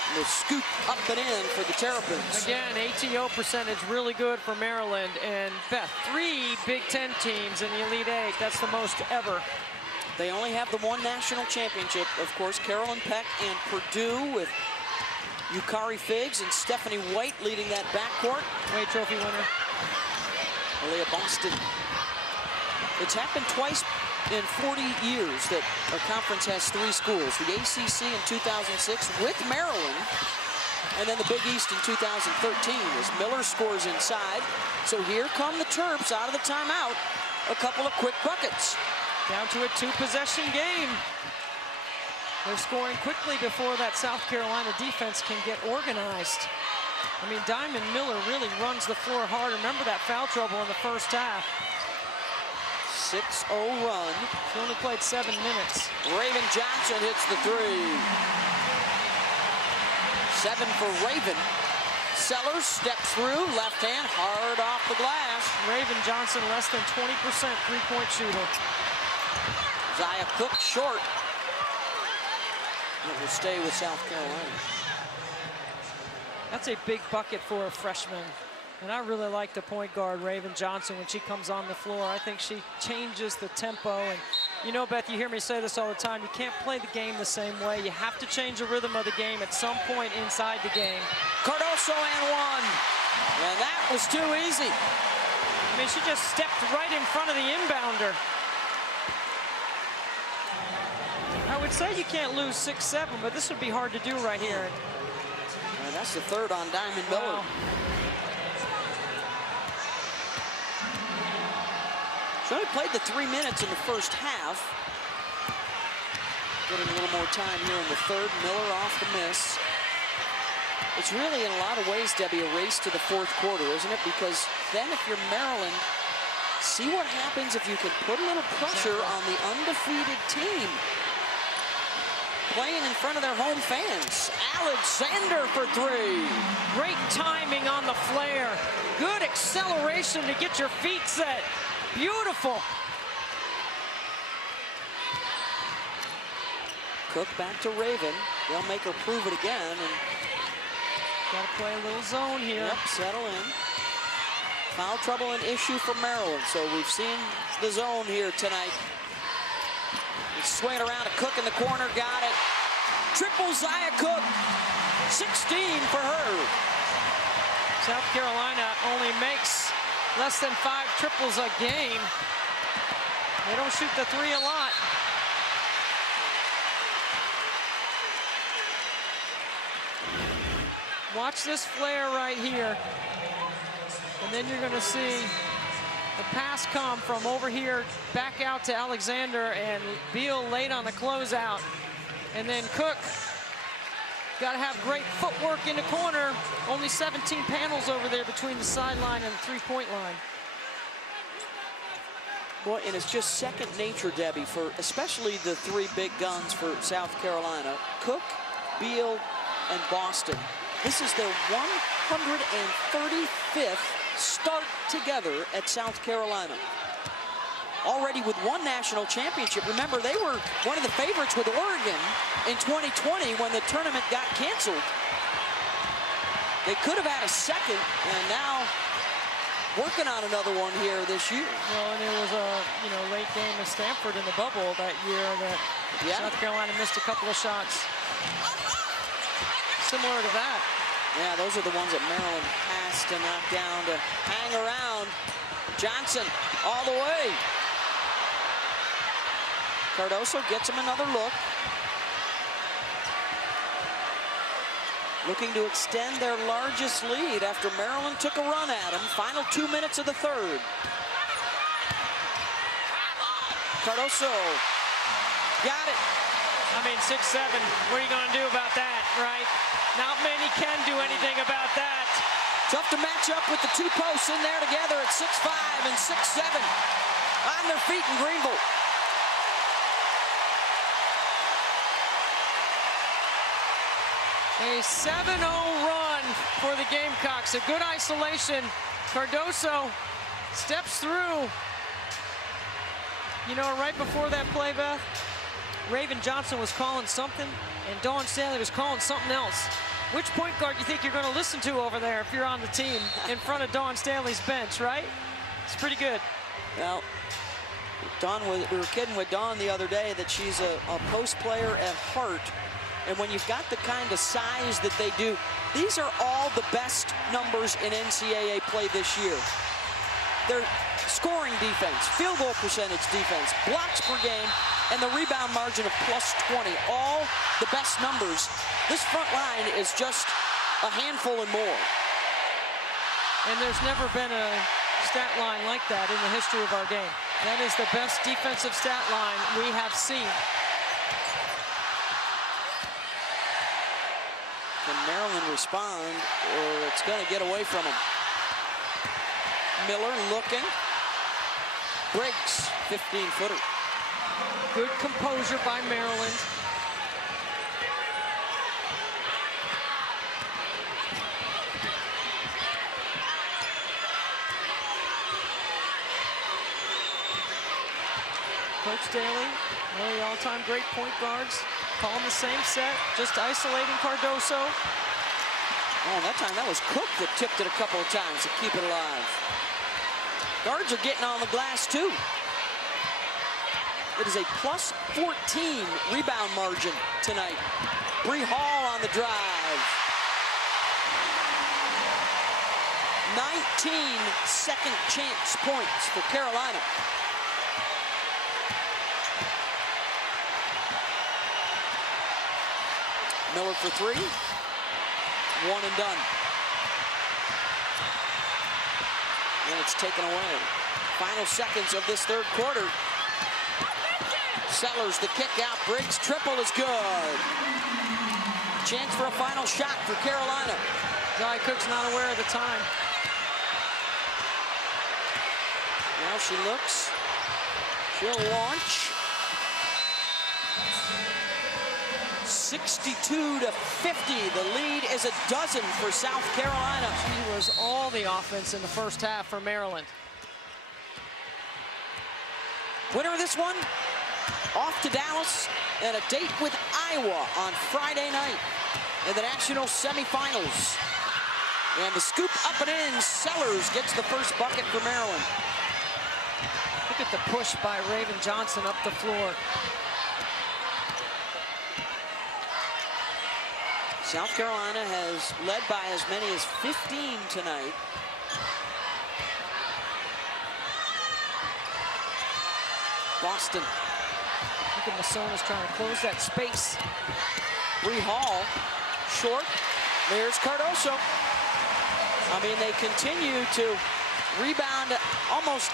And the scoop up and in for the Terrapins. Again, ATO percentage really good for Maryland. And Beth, 3 Big Ten teams in the Elite 8. That's the most ever. They only have the 1 national championship, of course. Carolyn Peck and Purdue with Yukari Figs and Stephanie White leading that backcourt. Wade Trophy winner. Aliyah Boston. It's happened twice in 40 years that a conference has 3 schools. The ACC in 2006 with Maryland, and then the Big East in 2013 as Miller scores inside. So here come the Terps out of the timeout. A couple of quick buckets. Down to a 2-possession game. They're scoring quickly before that South Carolina defense can get organized. I mean, Diamond Miller really runs the floor hard. Remember that foul trouble in the first half. 6-0 run. He only played 7 minutes. Raven Johnson hits the 3. 7 for Raven. Sellers steps through, left hand, hard off the glass. Raven Johnson, less than 20% three-point shooter. Zaya Cook short. It will stay with South Carolina. That's a big bucket for a freshman. And I really like the point guard, Raven Johnson, when she comes on the floor. I think she changes the tempo. And you know, Beth, you hear me say this all the time. You can't play the game the same way. You have to change the rhythm of the game at some point inside the game. Cardoso and 1. And that was too easy. I mean, she just stepped right in front of the inbounder. I would say you can't lose 6-7, but this would be hard to do right here. And that's the 3rd on Diamond Miller. Wow. She only played the 3 minutes in the first half. Getting a little more time here in the 3rd. Miller off the miss. It's really, in a lot of ways, Debbie, a race to the 4th quarter, isn't it? Because then if you're Maryland, see what happens if you can put a little pressure on the undefeated team. Playing in front of their home fans. Alexander for 3. Great timing on the flare. Good acceleration to get your feet set. Beautiful. Cook back to Raven. They'll make her prove it again. And got to play a little zone here. Yep, settle in. Foul trouble an issue for Maryland. So we've seen the zone here tonight. Swing it around to Cook in the corner, got it. Triple Zaya Cook, 16 for her. South Carolina only makes less than 5 triples a game. They don't shoot the 3 a lot. Watch this flare right here. And then you're going to see the pass come from over here back out to Alexander, and Beal late on the closeout. And then Cook got to have great footwork in the corner. Only 17 panels over there between the sideline and the 3-point line. Boy, and it's just second nature, Debbie, for especially the 3 big guns for South Carolina. Cook, Beal, and Boston. This is their 135th start together at South Carolina. Already with 1 national championship. Remember, they were one of the favorites with Oregon in 2020 when the tournament got canceled. They could have had a second, and now working on another one here this year. Well, and it was a late game in Stanford in the bubble that year that South Carolina missed a couple of shots similar to that. Yeah, those are the ones that Maryland has to knock down to hang around. Johnson all the way. Cardoso gets him another look. Looking to extend their largest lead after Maryland took a run at them. Final 2 minutes of the third. Cardoso got it. I mean, 6-7, what are you going to do about that, right? Not many can do anything about that. Tough to match up with the two posts in there together at 6'5" and 6'7". On their feet in Greenville. A 7-0 run for the Gamecocks. A good isolation. Cardoso steps through. You know, right before that play, Beth, Raven Johnson was calling something, and Dawn Staley was calling something else. Which point guard do you think you're going to listen to over there if you're on the team in front of Dawn Staley's bench, right? It's pretty good. Well, we were kidding with Dawn the other day that she's a post player at heart. And when you've got the kind of size that they do, these are all the best numbers in NCAA play this year. Their scoring defense, field goal percentage defense, blocks per game, and the rebound margin of +20, all the best numbers. This front line is just a handful and more. And there's never been a stat line like that in the history of our game. That is the best defensive stat line we have seen. Can Maryland respond, or it's going to get away from them? Miller looking. Briggs, 15-footer. Good composure by Maryland. Coach Staley, one of the all-time great point guards, calling the same set, just isolating Cardoso. Oh, that time that was Cook that tipped it a couple of times to keep it alive. Guards are getting on the glass too. It is a +14 rebound margin tonight. Bree Hall on the drive. 19 second chance points for Carolina. Miller for three. One and done. And it's taken away. Final seconds of this third quarter. Sellers the kick out. Briggs triple is good. Chance for a final shot for Carolina. Guy Cook's not aware of the time. Now she looks. She'll launch. 62-50. The lead is a dozen for South Carolina. She was all the offense in the first half for Maryland. Winner of this one, off to Dallas and a date with Iowa on Friday night in the national semifinals. And the scoop up and in, Sellers gets the first bucket for Maryland. Look at the push by Raven Johnson up the floor. South Carolina has led by as many as 15 tonight. Boston. Look at Massona's trying to close that space. Bree Hall, short. There's Cardoso. I mean, they continue to rebound almost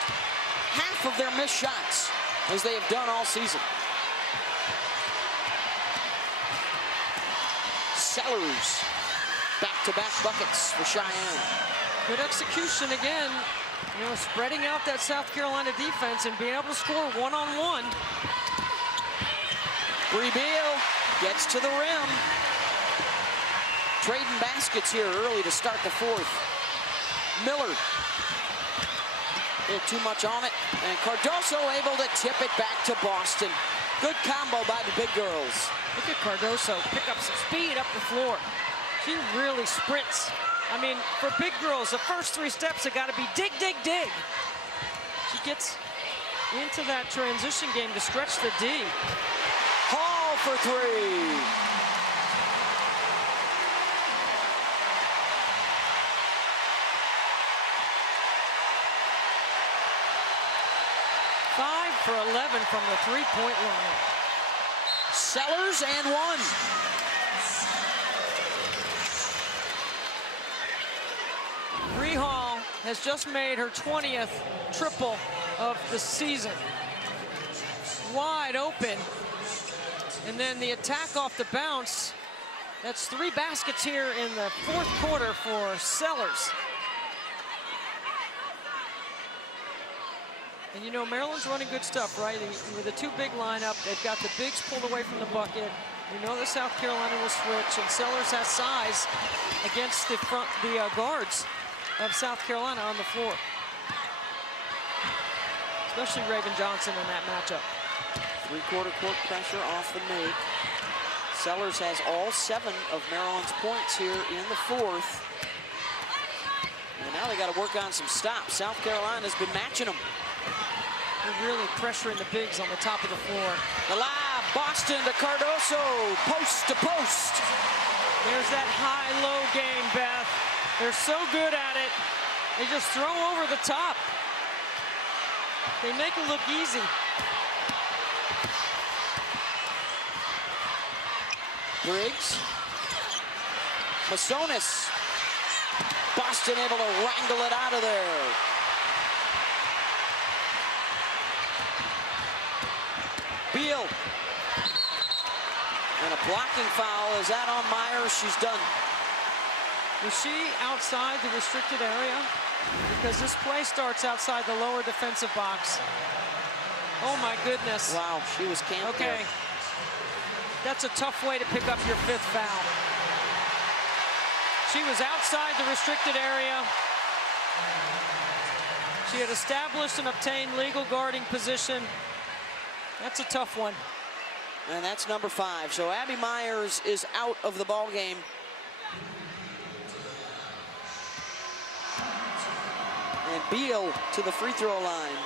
half of their missed shots, as they have done all season. Sellers, back-to-back buckets for Cheyenne. Good execution again. You know, spreading out that South Carolina defense and being able to score one-on-one. Bree Beal gets to the rim. Trading baskets here early to start the fourth. Miller. A little too much on it. And Cardoso able to tip it back to Boston. Good combo by the big girls. Look at Cardoso pick up some speed up the floor. She really sprints. I mean, for big girls, the first 3 steps have got to be dig, dig, dig. She gets into that transition game to stretch the D. Hall for 3. For 11 from the 3-point line. Sellers and 1. Bree Hall has just made her 20th triple of the season. Wide open. And then the attack off the bounce. That's 3 baskets here in the 4th quarter for Sellers. And you know, Maryland's running good stuff, right? With a 2 big lineup, they've got the bigs pulled away from the bucket. We know that South Carolina will switch, and Sellers has size against the guards of South Carolina on the floor. Especially Raven Johnson in that matchup. 3-quarter court pressure off the make. Sellers has all 7 of Maryland's points here in the 4th. And now they got to work on some stops. South Carolina's been matching them. They're really pressuring the bigs on the top of the floor. The lob, Boston to Cardoso, post to post. There's that high-low game, Beth. They're so good at it. They just throw over the top. They make it look easy. Briggs. Masonis. Boston able to wrangle it out of there. Beal. And a blocking foul. Is that on Myers? She's done. Was she outside the restricted area? Because this play starts outside the lower defensive box. Oh my goodness. Wow, she was camped Okay. there. That's a tough way to pick up your 5th foul. She was outside the restricted area. She had established and obtained legal guarding position. That's a tough one. And that's number 5. So Abby Myers is out of the ball game. And Beal to the free throw line.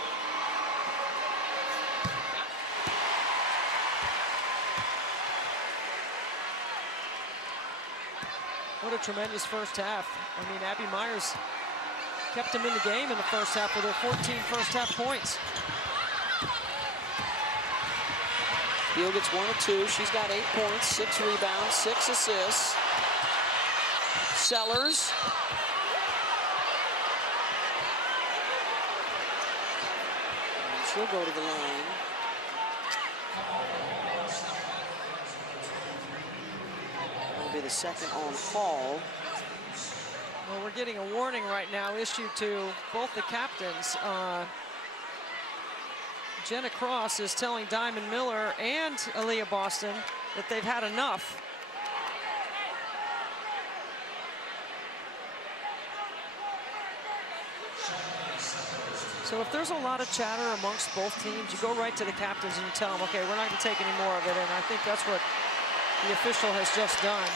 What a tremendous first half. I mean, Abby Myers kept them in the game in the first half with her 14 first half points. Beal gets 1 of 2. She's got 8 points, 6 rebounds, 6 assists. Sellers. And she'll go to the line. That'll be the second on Hall. Well, we're getting a warning right now issued to both the captains. Jenna Cross is telling Diamond Miller and Aliyah Boston that they've had enough. So if there's a lot of chatter amongst both teams, you go right to the captains and you tell them, okay, we're not going to take any more of it. And I think that's what the official has just done.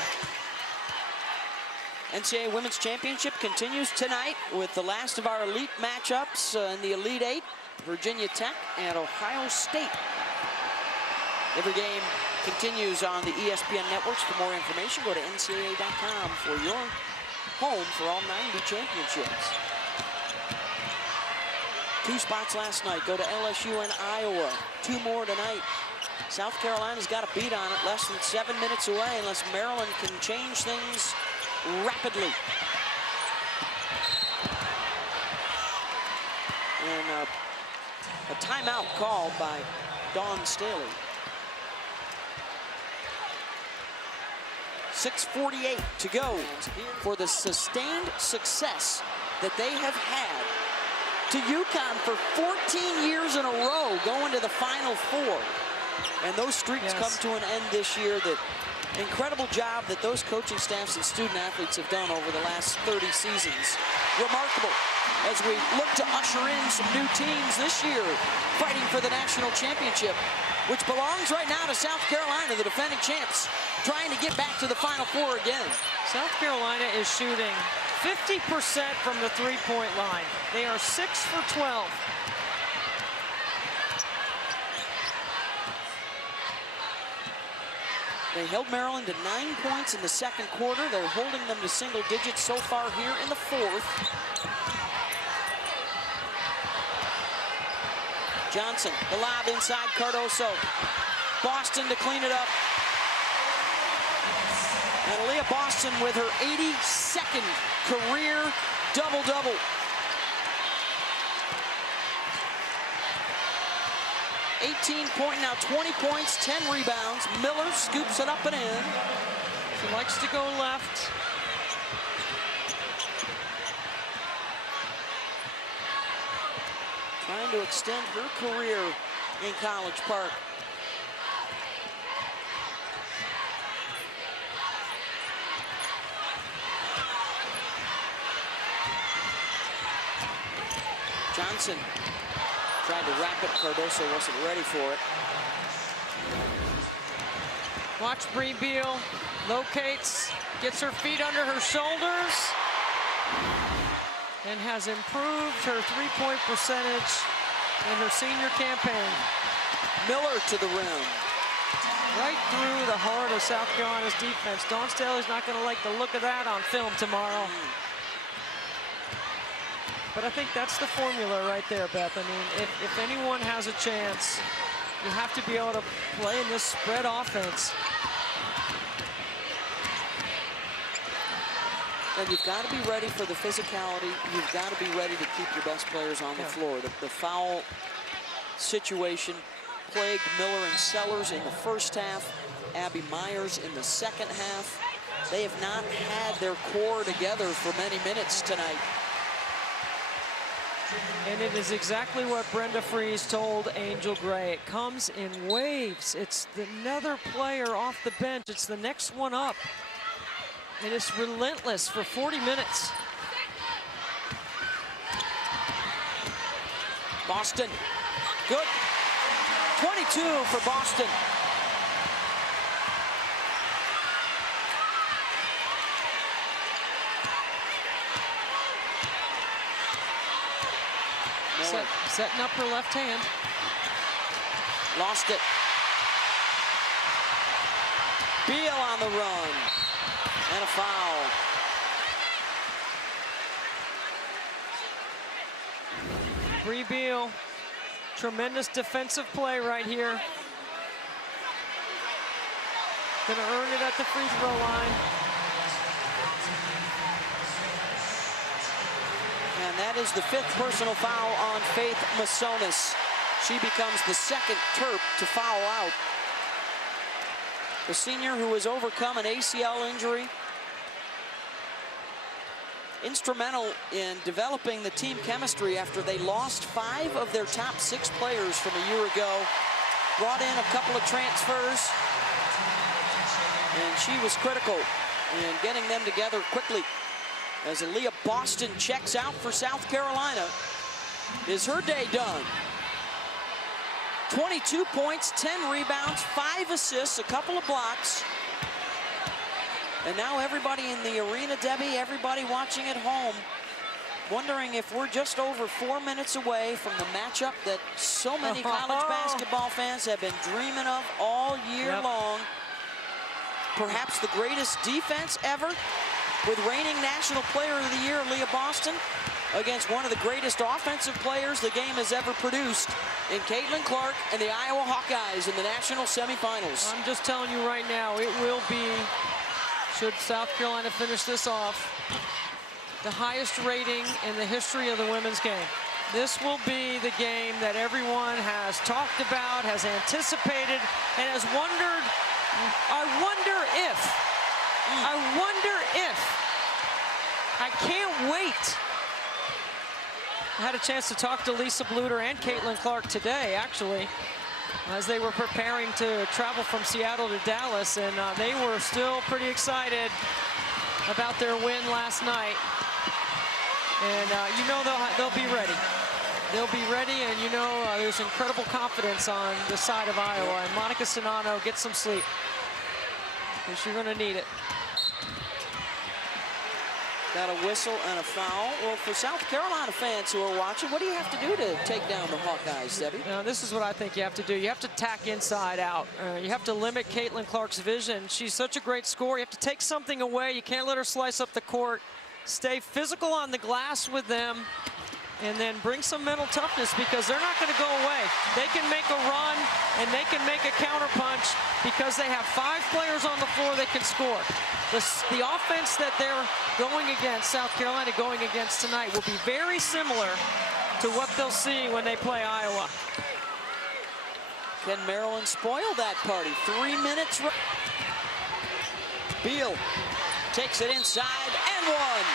NCAA Women's Championship continues tonight with the last of our elite matchups in the Elite 8. Virginia Tech and Ohio State. Every game continues on the ESPN networks. For more information, go to ncaa.com for your home for all 90 championships. 2 spots last night. Go to LSU and Iowa. 2 more tonight. South Carolina's got a beat on it, less than 7 minutes away, unless Maryland can change things rapidly. And a timeout called by Dawn Staley. 6:48 to go for the sustained success that they have had to UConn for 14 years in a row, going to the Final Four. And those streaks come to an end this year. That incredible job that those coaching staffs and student athletes have done over the last 30 seasons. Remarkable. As we look to usher in some new teams this year fighting for the national championship, which belongs right now to South Carolina, the defending champs, trying to get back to the Final Four again. South Carolina is shooting 50% from the three-point line. They are 6 for 12. They held Maryland to 9 points in the second quarter. They're holding them to single digits so far here in the fourth. Johnson, the lob inside Cardoso. Boston to clean it up. And Aliyah Boston with her 82nd career double-double. Now 20 points, 10 rebounds. Miller scoops it up and in. She likes to go left. Trying to extend her career in College Park. Johnson tried to wrap it. Cardoso wasn't ready for it. Watch Bree Beal, locates, gets her feet under her shoulders, and has improved her three-point percentage in her senior campaign. Miller to the rim. Right through the heart of South Carolina's defense. Dawn Staley's not going to like the look of that on film tomorrow. But I think that's the formula right there, Beth. I mean, if anyone has a chance, you have to be able to play in this spread offense. And you've got to be ready for the physicality. You've got to be ready to keep your best players on the floor. The foul situation plagued Miller and Sellers in the first half, Abby Myers in the second half. They have not had their core together for many minutes tonight. And it is exactly what Brenda Fries told Angel Gray. It comes in waves. It's another player off the bench. It's the next one up. And it's relentless for 40 minutes. Boston, good. 22 for Boston. Setting up her left hand. Lost it. Beal on the run. And a foul. Bree Beal, tremendous defensive play right here. Gonna earn it at the free throw line. And that is the 5th personal foul on Faith Massonis. She becomes the 2nd Terp to foul out. The senior who has overcome an ACL injury. Instrumental in developing the team chemistry after they lost 5 of their top 6 players from a year ago. Brought in a couple of transfers. And she was critical in getting them together quickly. As Aliyah Boston checks out for South Carolina. Is her day done? 22 points, 10 rebounds, 5 assists, a couple of blocks. And now everybody in the arena, Debbie, everybody watching at home, wondering if we're just over 4 minutes away from the matchup that so many college basketball fans have been dreaming of all year long. Perhaps the greatest defense ever, with reigning National Player of the Year, Aliyah Boston, against one of the greatest offensive players the game has ever produced in Caitlin Clark and the Iowa Hawkeyes in the national semifinals. I'm just telling you right now, it will be, should South Carolina finish this off, the highest rating in the history of the women's game. This will be the game that everyone has talked about, has anticipated, and has wondered, I wonder if. I can't wait. I had a chance to talk to Lisa Bluter and Caitlin Clark today, actually, as they were preparing to travel from Seattle to Dallas, and they were still pretty excited about their win last night. And you know they'll be ready. They'll be ready, and you know there's incredible confidence on the side of Iowa. And Monica Sonano, get some sleep, because you're going to need it. Got a whistle and a foul. Well, for South Carolina fans who are watching, what do you have to do to take down the Hawkeyes, Debbie? Now, this is what I think you have to do. You have to tack inside out. You have to limit Caitlin Clark's vision. She's such a great scorer. You have to take something away. You can't let her slice up the court. Stay physical on the glass with them, and then bring some mental toughness, because they're not going to go away. They can make a run, and they can make a counterpunch because they have 5 players on the floor that can score. The offense that they're going against, South Carolina going against tonight, will be very similar to what they'll see when they play Iowa. Can Maryland spoil that party? 3 minutes. Beal takes it inside and one.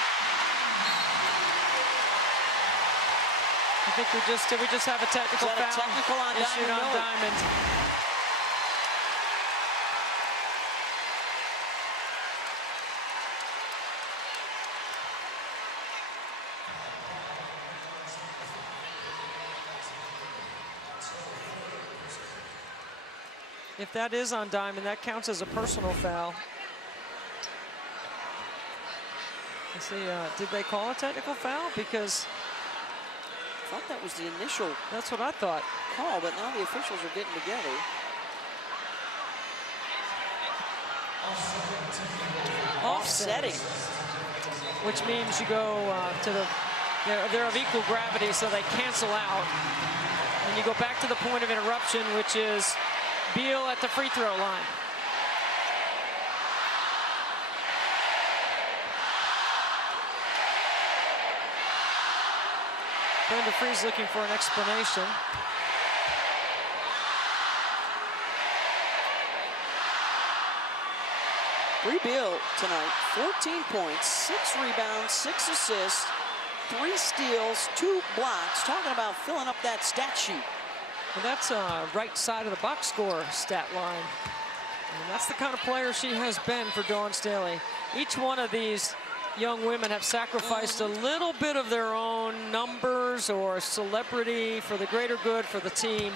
I think we just have a technical foul. A technical on issued on Diamond. If that is on Diamond, that counts as a personal foul. Let's see, did they call a technical foul? Because I thought that was the initial that's what I thought. Call, but now the officials are getting together. Offsetting. Which means you go to the, they're of equal gravity, so they cancel out. And you go back to the point of interruption, which is Beal at the free throw line. Brenda Free's looking for an explanation. Bree Beal tonight, 14 points, 6 rebounds, 6 assists, 3 steals, 2 blocks. Talking about filling up that stat sheet. Well, that's right side of the box score stat line. And that's the kind of player she has been for Dawn Staley. Each one of these young women have sacrificed a little bit of their own numbers or celebrity for the greater good for the team.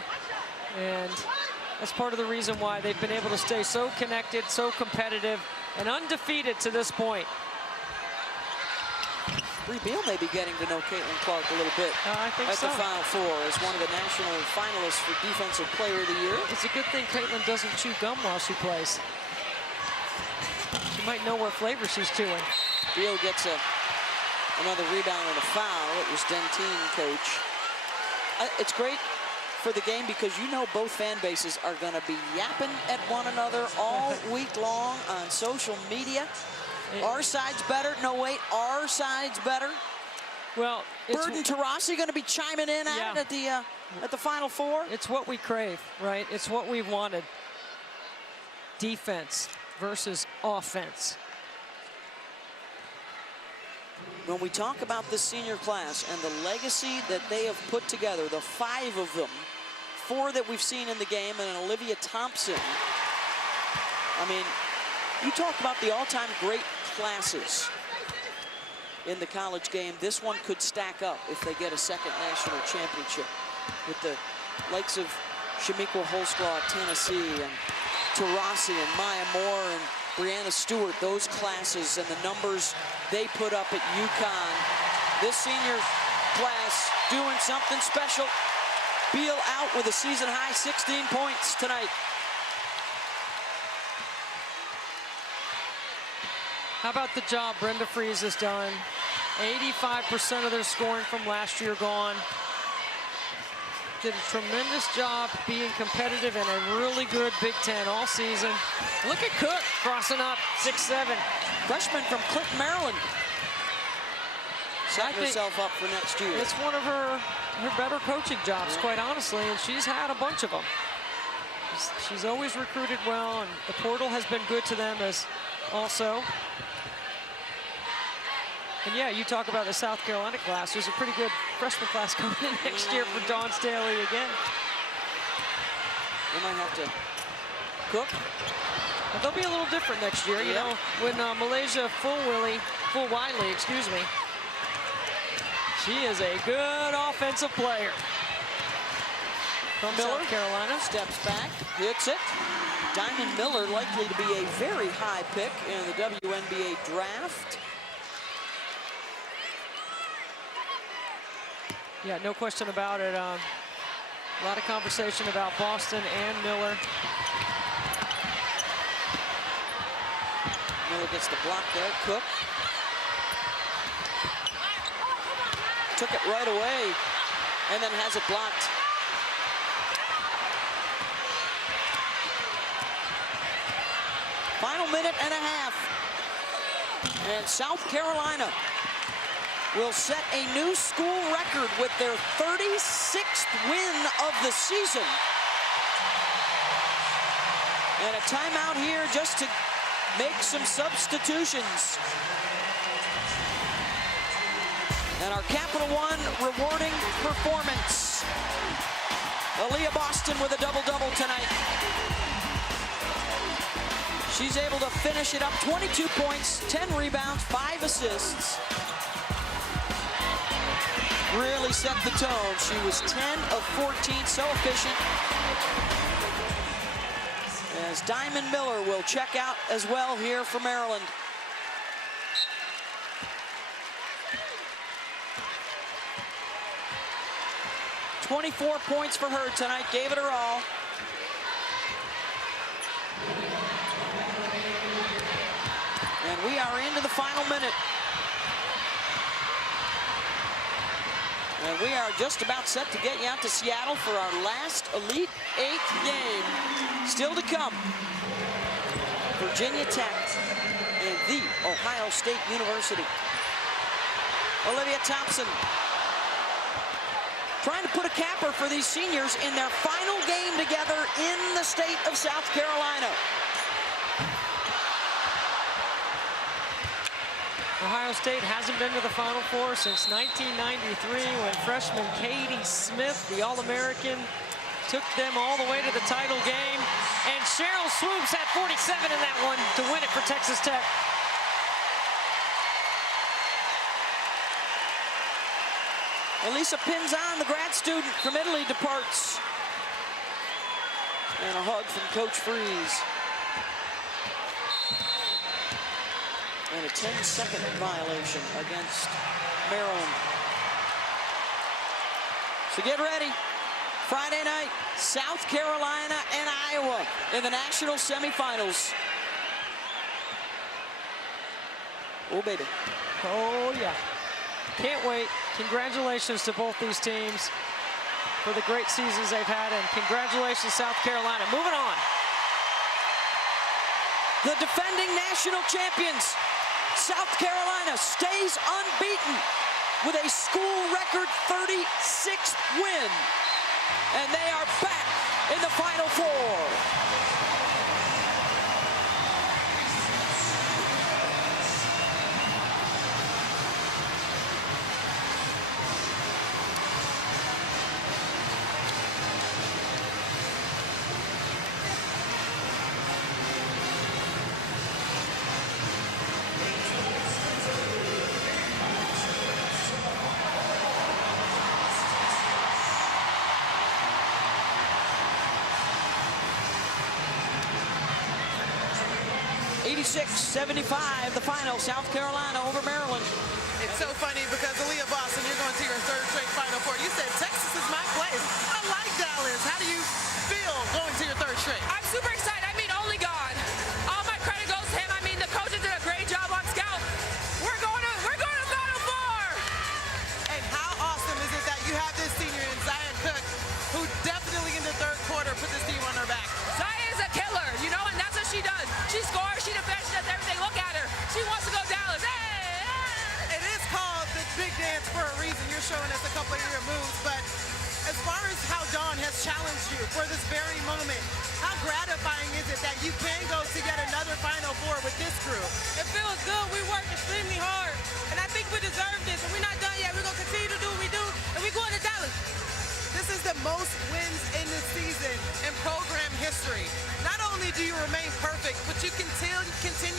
And that's part of the reason why they've been able to stay so connected, so competitive, and undefeated to this point. Bree Beal may be getting to know Caitlin Clark a little bit I think at so. the Final Four as one of the national finalists for Defensive Player of the Year. It's a good thing Caitlin doesn't chew gum while she plays. She might know what flavor she's chewing. Beal gets another rebound and a foul. It was Dentine, coach. It's great for the game because you know both fan bases are going to be yapping at one another all week long on social media. Our side's better. No, wait, our side's better. Well, Burton Tarasi going to be chiming in at it at the Final Four. It's what we crave, right? It's what we've wanted. Defense versus offense. When we talk about this senior class and the legacy that they have put together, the 5 of them, 4 that we've seen in the game, and Olivia Thompson. I mean, you talk about the all-time great classes in the college game. This one could stack up if they get a second national championship with the likes of Shamika Holsclaw at Tennessee and Tarasi and Maya Moore and Brianna Stewart, those classes and the numbers they put up at UConn. This senior class doing something special. Beal out with a season-high 16 points tonight. How about the job Brenda Freese has done? 85% of their scoring from last year gone. Did a tremendous job being competitive in a really good Big Ten all season. Look at Cook crossing up 6'7". Freshman from Clinton, Maryland. Setting herself up for next year. It's one of her better coaching jobs, quite honestly, and she's had a bunch of them. She's always recruited well, and the portal has been good to them as also. And yeah, you talk about the South Carolina class. There's a pretty good freshman class coming in next year for Dawn Staley again. They might have to Cook. But they'll be a little different next year, you know, when Malaysia Fulwiley, excuse me. She is a good offensive player. From South Carolina. Steps back, hits it. Diamond Miller likely to be a very high pick in the WNBA draft. Yeah, no question about it. A lot of conversation about Boston and Miller. Miller gets the block there. Cook took it right away and then has it blocked. Final minute and a half. And South Carolina will set a new school record with their 36th win of the season. And a timeout here just to make some substitutions. And our Capital One rewarding performance. Aliyah Boston with a double-double tonight. She's able to finish it up, 22 points, 10 rebounds, 5 assists. Really set the tone. She was 10 of 14, so efficient. As Diamond Miller will check out as well here for Maryland. "24 points for her tonight, gave it her all. And we are into the final minute. And we are just about set to get you out to Seattle for our last Elite Eight game. Still to come, Virginia Tech and the Ohio State University. Olivia Thompson trying to put a capper for these seniors in their final game together in the state of South Carolina. Ohio State hasn't been to the Final Four since 1993 when freshman Katie Smith, the All-American, took them all the way to the title game. And Cheryl Swoops had 47 in that one to win it for Texas Tech. Elisa Pinzan, the grad student from Italy, departs. And a hug from Coach Freeze. And a 10-second violation against Maryland. So get ready. Friday night, South Carolina and Iowa in the national semifinals. Oh, baby. Oh, yeah. Can't wait. Congratulations to both these teams for the great seasons they've had, and congratulations, South Carolina. Moving on. The defending national champions, South Carolina, stays unbeaten with a school record 36th win. And they are back in the Final Four. $86-75, the final, South Carolina over Maryland. It's so funny because Aliyah Boston, you're going to your third straight Final Four. You said Texas is my place. I like Dallas. How do you feel going to your third straight? I'm super excited. I mean, only God. All my credit goes to him. I mean, the coaches did a great job on scout. We're going to Final Four. And how awesome is it that you have this senior in Zion Cook, who definitely in the third quarter put this team on her back. Zion is a killer, you know, and that's what she does. She scores, she defends, she does everything. Look at her. She wants to go Dallas. Hey! It is called the big dance for a reason. You're showing us a couple of your moves, but as far as how Dawn has challenged you for this very moment, how gratifying is it that you can go to yet another Final Four with this crew? It feels good. We work extremely hard, and I think we deserve this, and we're not done yet. We're going to continue to do what we do, and we're going to Dallas. This is the most wins in the season in program history. Not only do you remain perfect, but you continue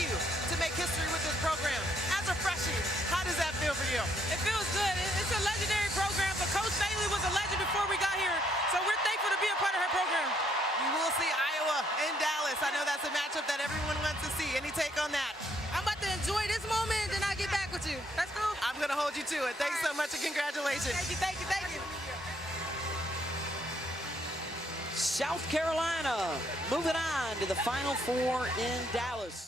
to make history with this program. As a freshie, how does that feel for you? It feels good. It's a legendary program, but Coach Bailey was a legend before we got here, so we're thankful to be a part of her program. You will see Iowa in Dallas. I know that's a matchup that everyone wants to see. Any take on that? I'm about to enjoy this moment, and I'll get back with you. That's cool? I'm going to hold hold you to it. Thanks so much and congratulations. Thank you, thank you, thank you. South Carolina moving on to the Final Four in Dallas.